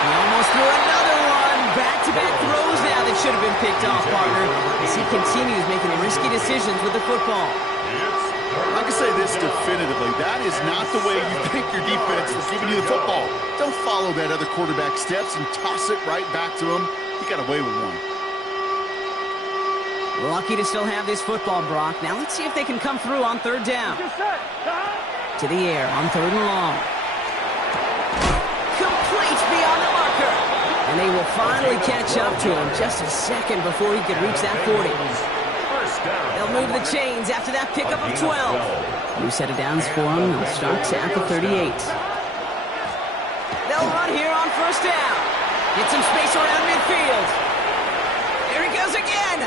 He almost threw another one. Back-to-back throws now that should have been picked off, partner, as he continues making risky decisions with the football. I can say this definitively. That is not the way you thank your defense for giving you the football. Don't follow that other quarterback steps and toss it right back to him. He got away with one. Lucky to still have this football, Brock. Now let's see if they can come through on 3rd down. To the air on 3rd and long. Complete beyond the marker. And they will finally catch up to him just a second before he could reach that 40. They'll move the chains after that pickup of 12. New set of downs for him. They'll start at the 38. They'll run here on 1st down. Get some space around midfield. Here he goes again.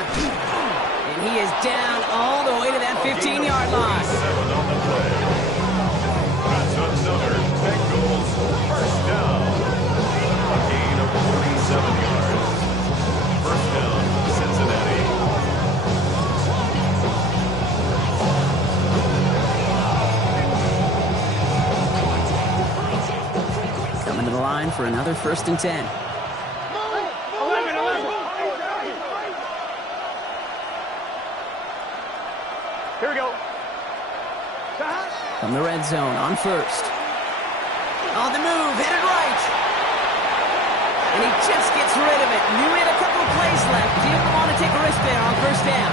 And he is down all the way to that 15-yard line. That's line for another 1st and 10. 11. Here we go. From the red zone on 1st. On the move, headed right. And he just gets rid of it. Knew he had a couple of plays left. Didn't want to take a risk there on 1st down.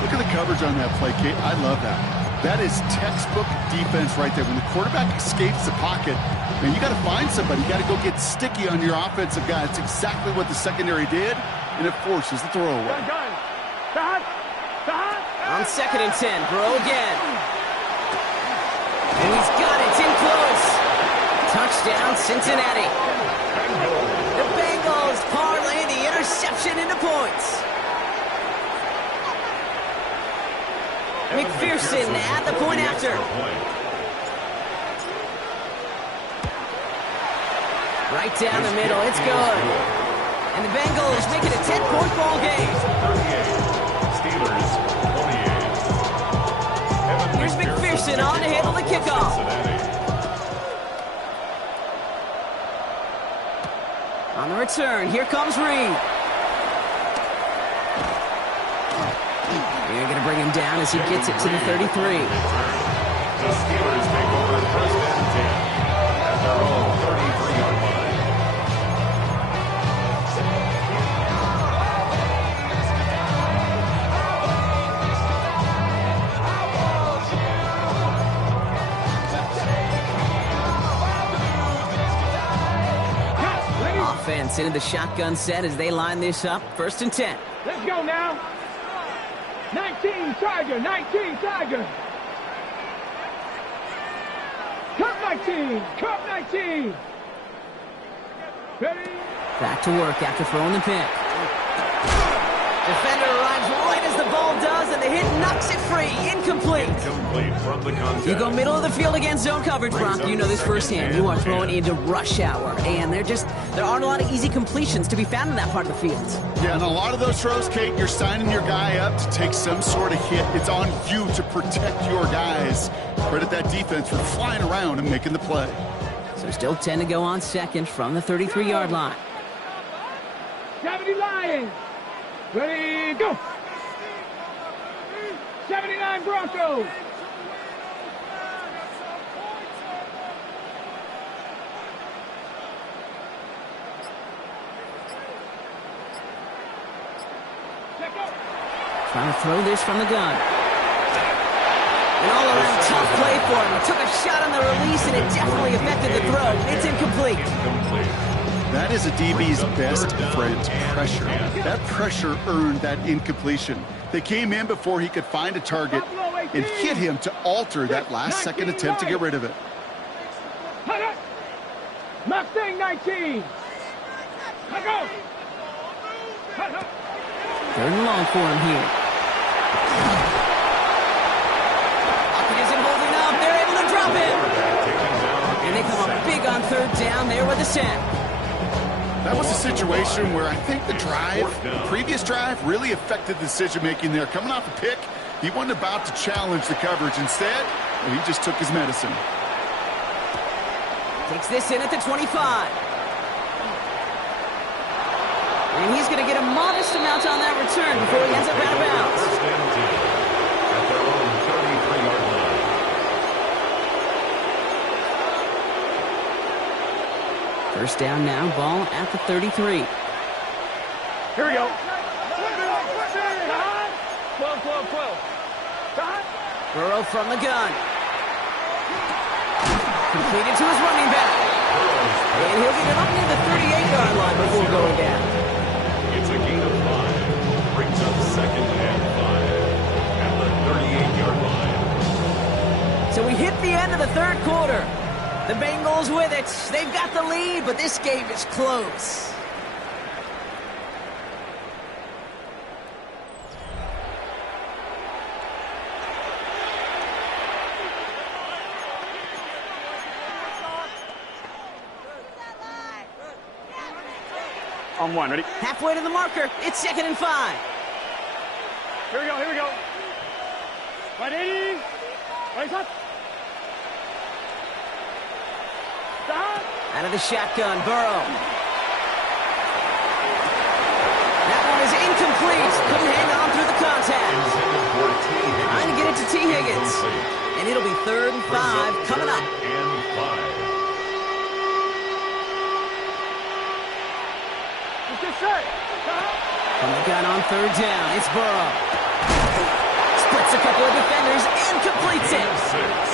Look at the coverage on that play, Kate. I love that. That is textbook defense right there. When the quarterback escapes the pocket, man, you got to find somebody. You got to go get sticky on your offensive guy. It's exactly what the secondary did, and it forces the throwaway. On 2nd and 10, Burrow again. And he's got it. It's in close. Touchdown, Cincinnati. The Bengals parlay the interception into points. McPherson at the point after. Right down the middle. It's good. And the Bengals make it a 10-point ball game. 38, Here's McPherson on to handle the kickoff. On the return, here comes Reed. They're going to bring him down as he gets it to the 33. The Steelers take over 1st and 10 at their own 33-yard line. Offense into the shotgun set as they line this up. 1st and 10. Let's go now. 19 Tiger. Cup 19. Ready? Back to work after throwing the pick. Defender arrives right as the ball does, and the hit knocks it free. Incomplete. Incomplete from the contact. You go middle of the field against zone coverage, Brock. You know this firsthand. You are throwing into rush hour, and there aren't a lot of easy completions to be found in that part of the field. Yeah, and a lot of those throws, Kate, you're signing your guy up to take some sort of hit. It's on you to protect your guys. Credit that defense for flying around and making the play. So still 10 to go on 2nd from the 33-yard line. 70 Lions. Ready, go. 79 Broncos. Trying to throw this from the gun. An all-around tough play for him. He took a shot on the release, and it definitely affected the throw. It's incomplete. That is a DB's best friend, pressure. That pressure earned that incompletion. They came in before he could find a target and hit him to alter that last-second attempt to get rid of it. Mustang 19. Let's go. 3rd and long for him here. Lockett isn't holding up. They're able to drop him. And they come up big on 3rd down there with the sack. That was a situation where I think the previous drive, really affected the decision-making there. Coming off a pick, he wasn't about to challenge the coverage. Instead, he just took his medicine. Takes this in at the 25. And he's going to get a modest amount on that return before he ends up out of bounds. 1st and 10 at their own 33-yard line. First down now, ball at the 33. Here we go. 12. Burrow from the gun. Completed to his running back. And he'll get it up near the 38-yard line before going down. It's a gain of 5. Brings up 2nd and 5 at the 38-yard line. So we hit the end of the 3rd quarter. The Bengals with it. They've got the lead, but this game is close. On 1, ready? Halfway to the marker. It's 2nd and 5. Here we go. Right 80. Right up. Stop. Out of the shotgun, Burrow. That one is incomplete. Couldn't hang on through the contact. Trying to get it to T. Higgins. And it'll be 3rd and 5 coming up. From the gun on 3rd down, it's Burrow. Splits a couple of defenders and completes it.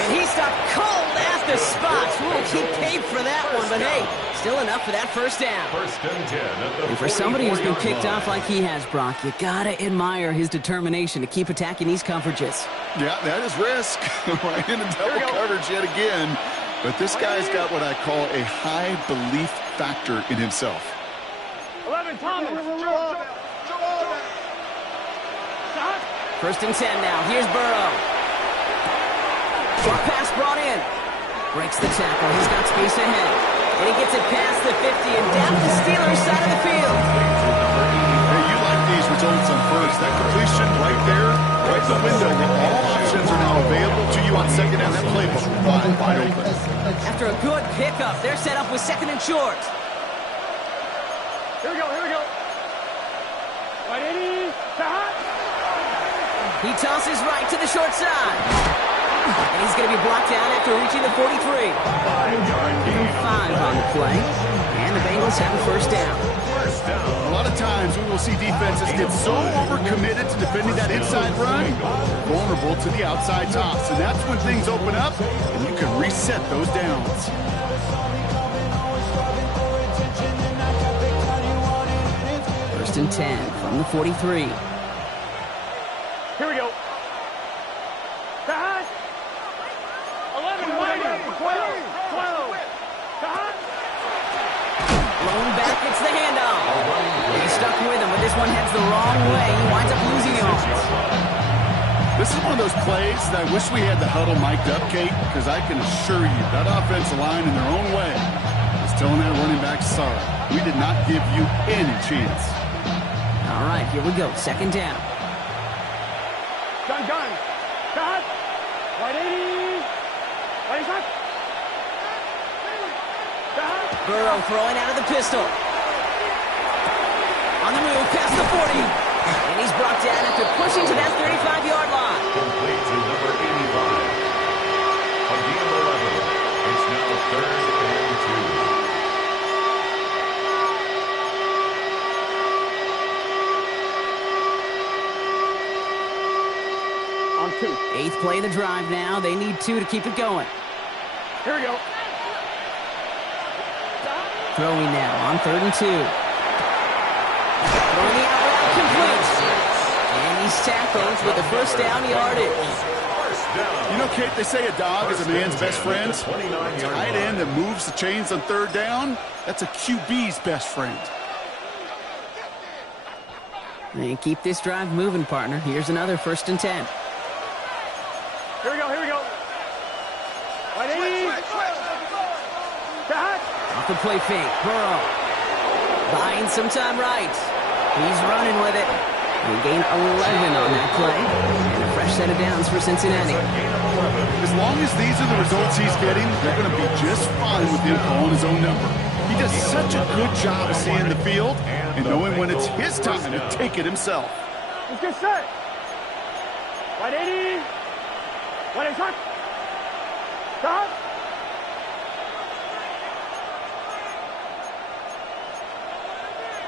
And he stopped cold at the spot. He paid for that one, but hey, still enough for that 1st down. 1st and 10 at the And for somebody who's been kicked 44-yard off like he has, Brock, you gotta admire his determination to keep attacking these coverages. Yeah, that is risk. Right in a double coverage yet again. But this guy's got what I call a high belief factor in himself. 11, Thomas. 1st and 10 now. Here's Burrow. Short pass brought in. Breaks the tackle. He's got space ahead. And he gets it past the 50 and down the Steelers' side of the field. Hey, you like these results on 1st. That completion right there, right in the window where all options are now available to you on 2nd down. That playbook wide open. After a good pickup, they're set up with 2nd and short. Here we go. Right, 80. He tosses right to the short side. And he's going to be blocked down after reaching the 43. 5 on the play. And the Bengals have a 1st down. A lot of times we will see defenses get so overcommitted to defending that inside run, vulnerable to the outside toss. And that's when things open up, and you can reset those downs. 1st and 10 from the 43. Here we go. 11, 12. Blown back, it's the handoff. He's stuck with him, but this one heads the wrong way. He winds up losing yards. This is one of those plays that I wish we had the huddle mic'd up, Kate, because I can assure you that offensive line in their own way is telling that running back, sorry, we did not give you any chance. All right, here we go. 2nd down. Gun. Cut. Right, 80. Right, shot. Burrow throwing out of the pistol. On the move, past the 40. And he's brought down after pushing to that 35-yard line. Complete to number 85. On the 11, it's now 3rd and 2. On 2. 8th play of the drive now. They need 2 to keep it going. Here we go. Throwing now on 3rd and 2. Throwing the out route complete. And he's tackled with the 1st down yardage. You know, Kate, they say a dog is a man's best friend. Tight end that moves the chains on 3rd down, that's a QB's best friend. And keep this drive moving, partner. Here's another 1st and 10. Here we go. Right, 80. Off the play fake, Burrow. Buying some time right. He's running with it. They gain 11 on that play. And a fresh set of downs for Cincinnati. As long as these are the results he's getting, they're going to be just fine with him calling his own number. He does such a good job of seeing the field and knowing when it's his time to take it himself. Let's get set. Right, 80. Right, shot. Stop.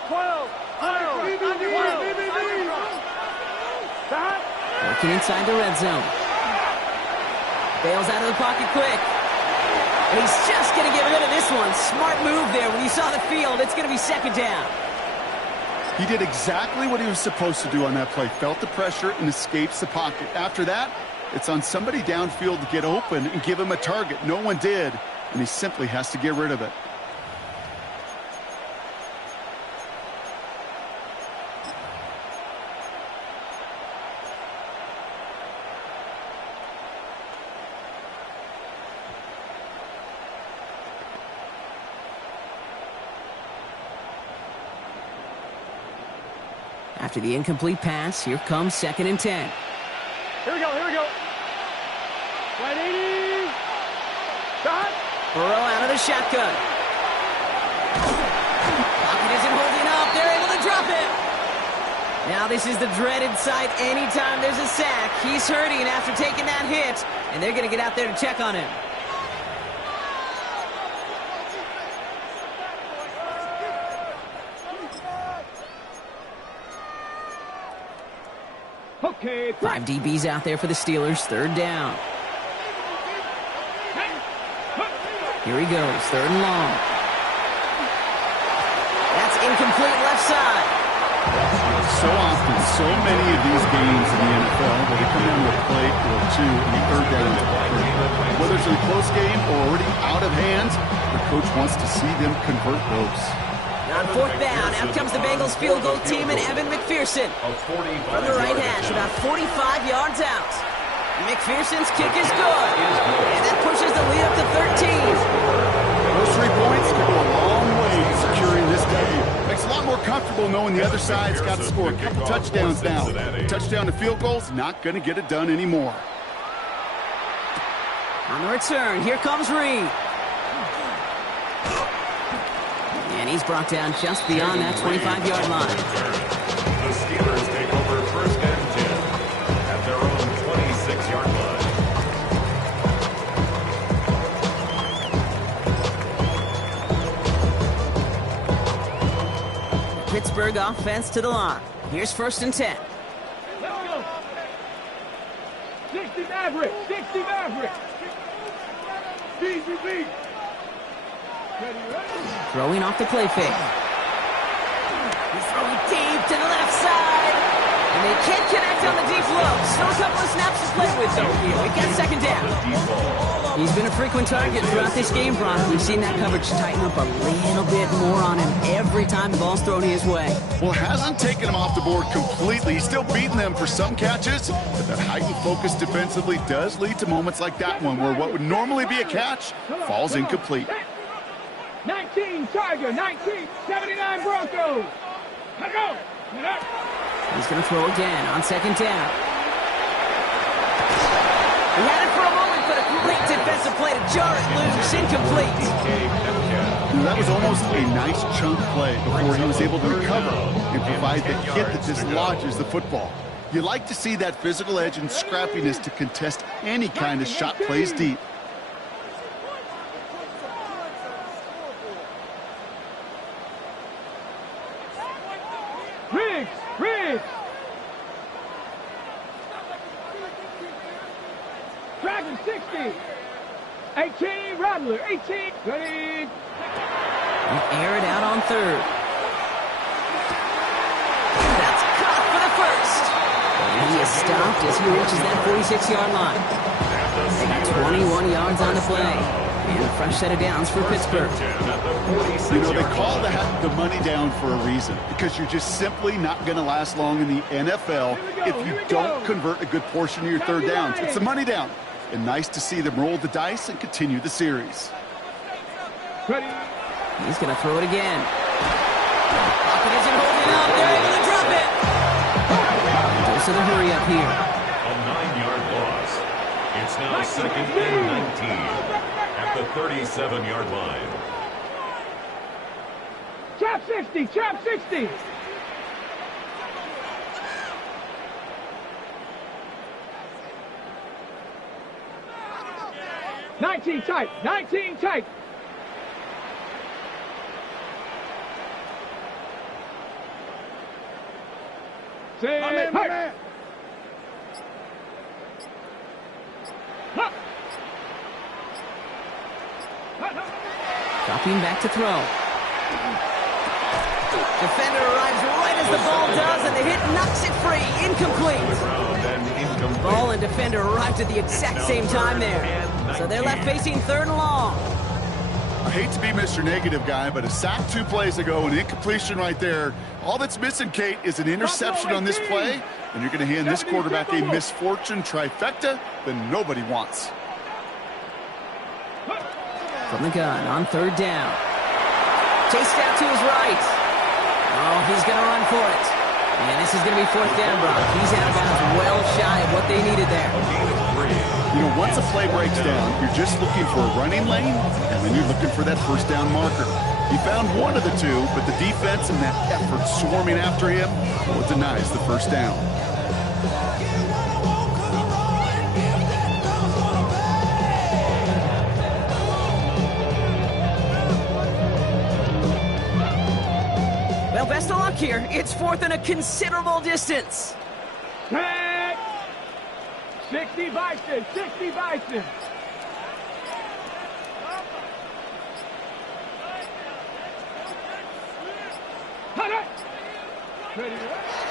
12. Working inside the red zone. Bails out of the pocket quick. And he's just going to get rid of this one. Smart move there. When you saw the field, it's going to be 2nd down. He did exactly what he was supposed to do on that play. Felt the pressure and escapes the pocket. After that, it's on somebody downfield to get open and give him a target. No one did, and he simply has to get rid of it. After the incomplete pass, here comes 2nd and 10. Here we go. Right, 80. Shot. Burrow out of the shotgun. Pocket isn't holding up. They're able to drop it. Now this is the dreaded sight anytime there's a sack. He's hurting after taking that hit, and they're going to get out there to check on him. Okay. 5 DBs out there for the Steelers. Third down. Here he goes. Third and long. That's incomplete left side. So often, so many of these games in the NFL where they come down to a play or two and the third down is occurring. Whether it's in a close game or already out of hands, the coach wants to see them convert those. On fourth down, out comes the Bengals field goal team and Evan McPherson. From the right hash, about 45 yards out. McPherson's kick is good. And that pushes the lead up to 13. Those 3 points can go a long way in securing this game. Makes it a lot more comfortable knowing the other side's got to score a couple touchdowns now. Touchdown to field goals, not going to get it done anymore. On the return, here comes Reed. And he's brought down just beyond that 25-yard line. The Steelers take over first and 10 at their own 26-yard line. Pittsburgh offense to the line. Here's first and 10. Let's go. 60 Maverick. 60 Maverick. BGB. Throwing off the play fake. He's throwing deep to the left side. And they can't connect on the deep low. Still a couple of snaps to play with, though. We got second down. He's been a frequent target throughout this game, Brock. We've seen that coverage tighten up a little bit more on him every time the ball's thrown his way. Well, hasn't taken him off the board completely. He's still beating them for some catches, but that heightened focus defensively does lead to moments like that one where what would normally be a catch falls incomplete. 19 Tiger, 19, 79 Broncos. Let's go. He's going to throw again on second down. He had it for a moment, but a great defensive play to jar it loose. Incomplete. That was almost a nice chunk play before he was able to recover and provide the hit that dislodges the football. You like to see that physical edge and scrappiness to contest any kind of shot plays deep. Riggs! Dragon 60! 18, Rattler, 18, ready! Air it out on third. That's caught for the first. And he is stopped as he reaches that 46-yard line. They got 21 yards on the play. And a fresh set of downs for Pittsburgh. You know, they call that the money down for a reason, because you're just simply not going to last long in the NFL if you don't convert a good portion of your third downs. It's the money down. And nice to see them roll the dice and continue the series. He's going to throw it again. Pocket isn't holding up. They're able to drop it. Goes to the hurry up here. A 9-yard loss. It's now second and 19 at the 37-yard line. Trap 60, trap 60. Nineteen tight, 19 tight. Say, my man. Dropping back to throw. Defender arrives right as the ball does, and the hit knocks it free. Incomplete. Ball and defender arrived at the exact same time there. So they're left facing third and long. I hate to be Mr. Negative guy, but a sack 2 plays ago, an incompletion right there. All that's missing, Kate, is an interception on this play, and you're going to hand this quarterback a misfortune trifecta that nobody wants. From the gun on third down. Chased out to his right. Oh, he's going to run for it. And this is going to be fourth down, Brock. He's out of bounds well shy of what they needed there. You know, once a play breaks down, you're just looking for a running lane, and then you're looking for that first down marker. He found one of the two, but the defense and that effort swarming after him, well, it denies the first down. Well, best of luck here. It's fourth and a considerable distance. Tag! 60 Bison, 60 Bison.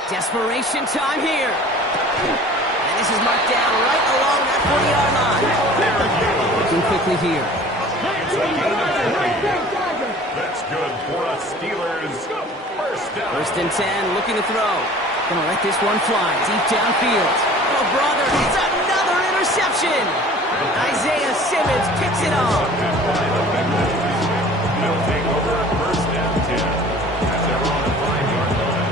Desperation time here. And this is marked down right along that 40-yard line. Looking quickly here. That's good for a Steelers first down. First and 10, looking to throw. Gonna let this one fly deep downfield. Oh, brother, it's another interception. Isaiah Simmons picks it off. They'll take over first and 10 as they're on the 5-yard line.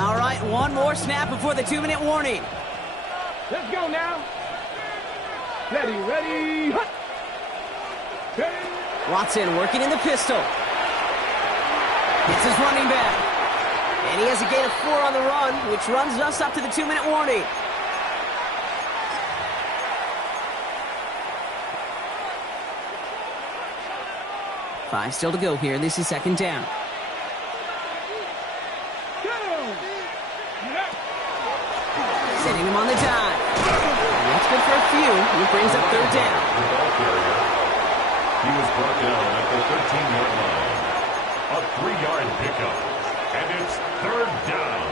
All right, one more snap before the 2-minute warning. Let's go now. Ready, ready. Hut. Ready. Watson working in the pistol. It's his running back. And he has a gain of 4 on the run, which runs us up to the 2-minute warning. Five still to go here. This is second down. Setting him on the dive. And that's good for a few. It brings up third down. The ball carrier. He was brought down at the 13-yard line. A 3-yard pickup. And it's third down.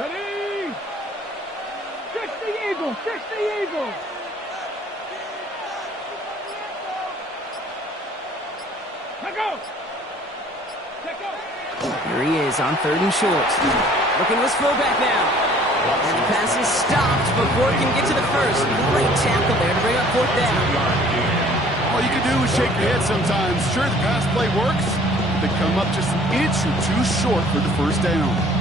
Ready. 60 Eagles, 60 Eagles. Let go. Let go. Here he is on third and short. Looking to his fullback now. And the pass is stopped before it can get to the first. Great tackle there to bring up fourth down. All you can do is shake your head sometimes. Sure, the pass play works. They come up just an inch or two short for the first down.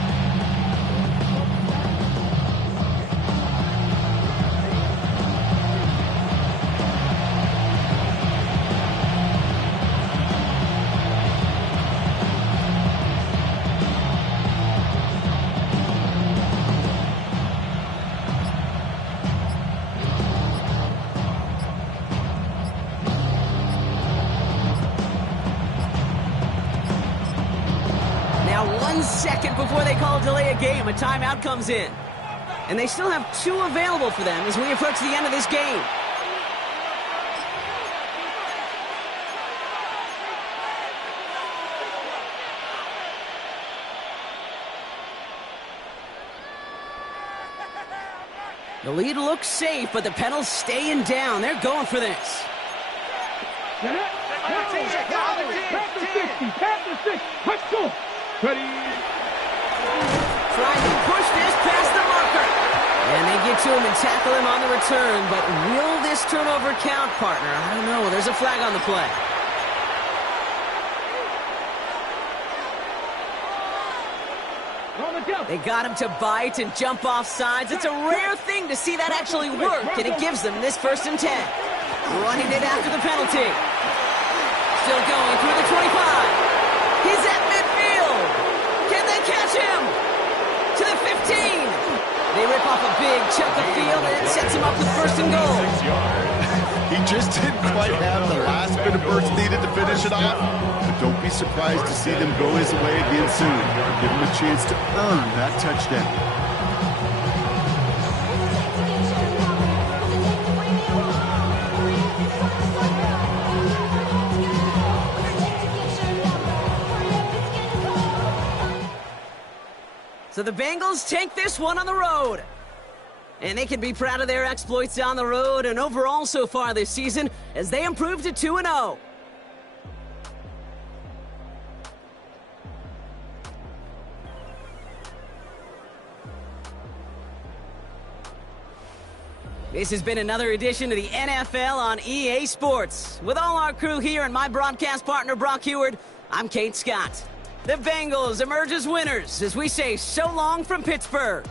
Now 1 second before they call a delay of game, a timeout comes in. And they still have 2 available for them as we approach the end of this game. The lead looks safe, but the Penals staying down. They're going for this. Panther 60, Panther 60. Let's go. Ready. Trying to push this past the marker. And they get to him and tackle him on the return, but will this turnover count, partner? I don't know. There's a flag on the play. They got him to bite and jump off sides. It's a rare thing to see that actually work, and it gives them this first and 10. Running it after the penalty. Still going through the 25. He's at midfield. Can they catch him? To the 15. They rip off a big chunk of field, and it sets him up with first and goal. He just didn't quite have the last bit of burst needed to finish it off. But don't be surprised to see them go his way again soon. Give him a chance to earn that touchdown. So the Bengals take this one on the road. And they can be proud of their exploits on the road and overall so far this season as they improve to 2-0. This has been another edition of the NFL on EA Sports. With all our crew here and my broadcast partner, Brock Heward, I'm Kate Scott. The Bengals emerge as winners as we say so long from Pittsburgh.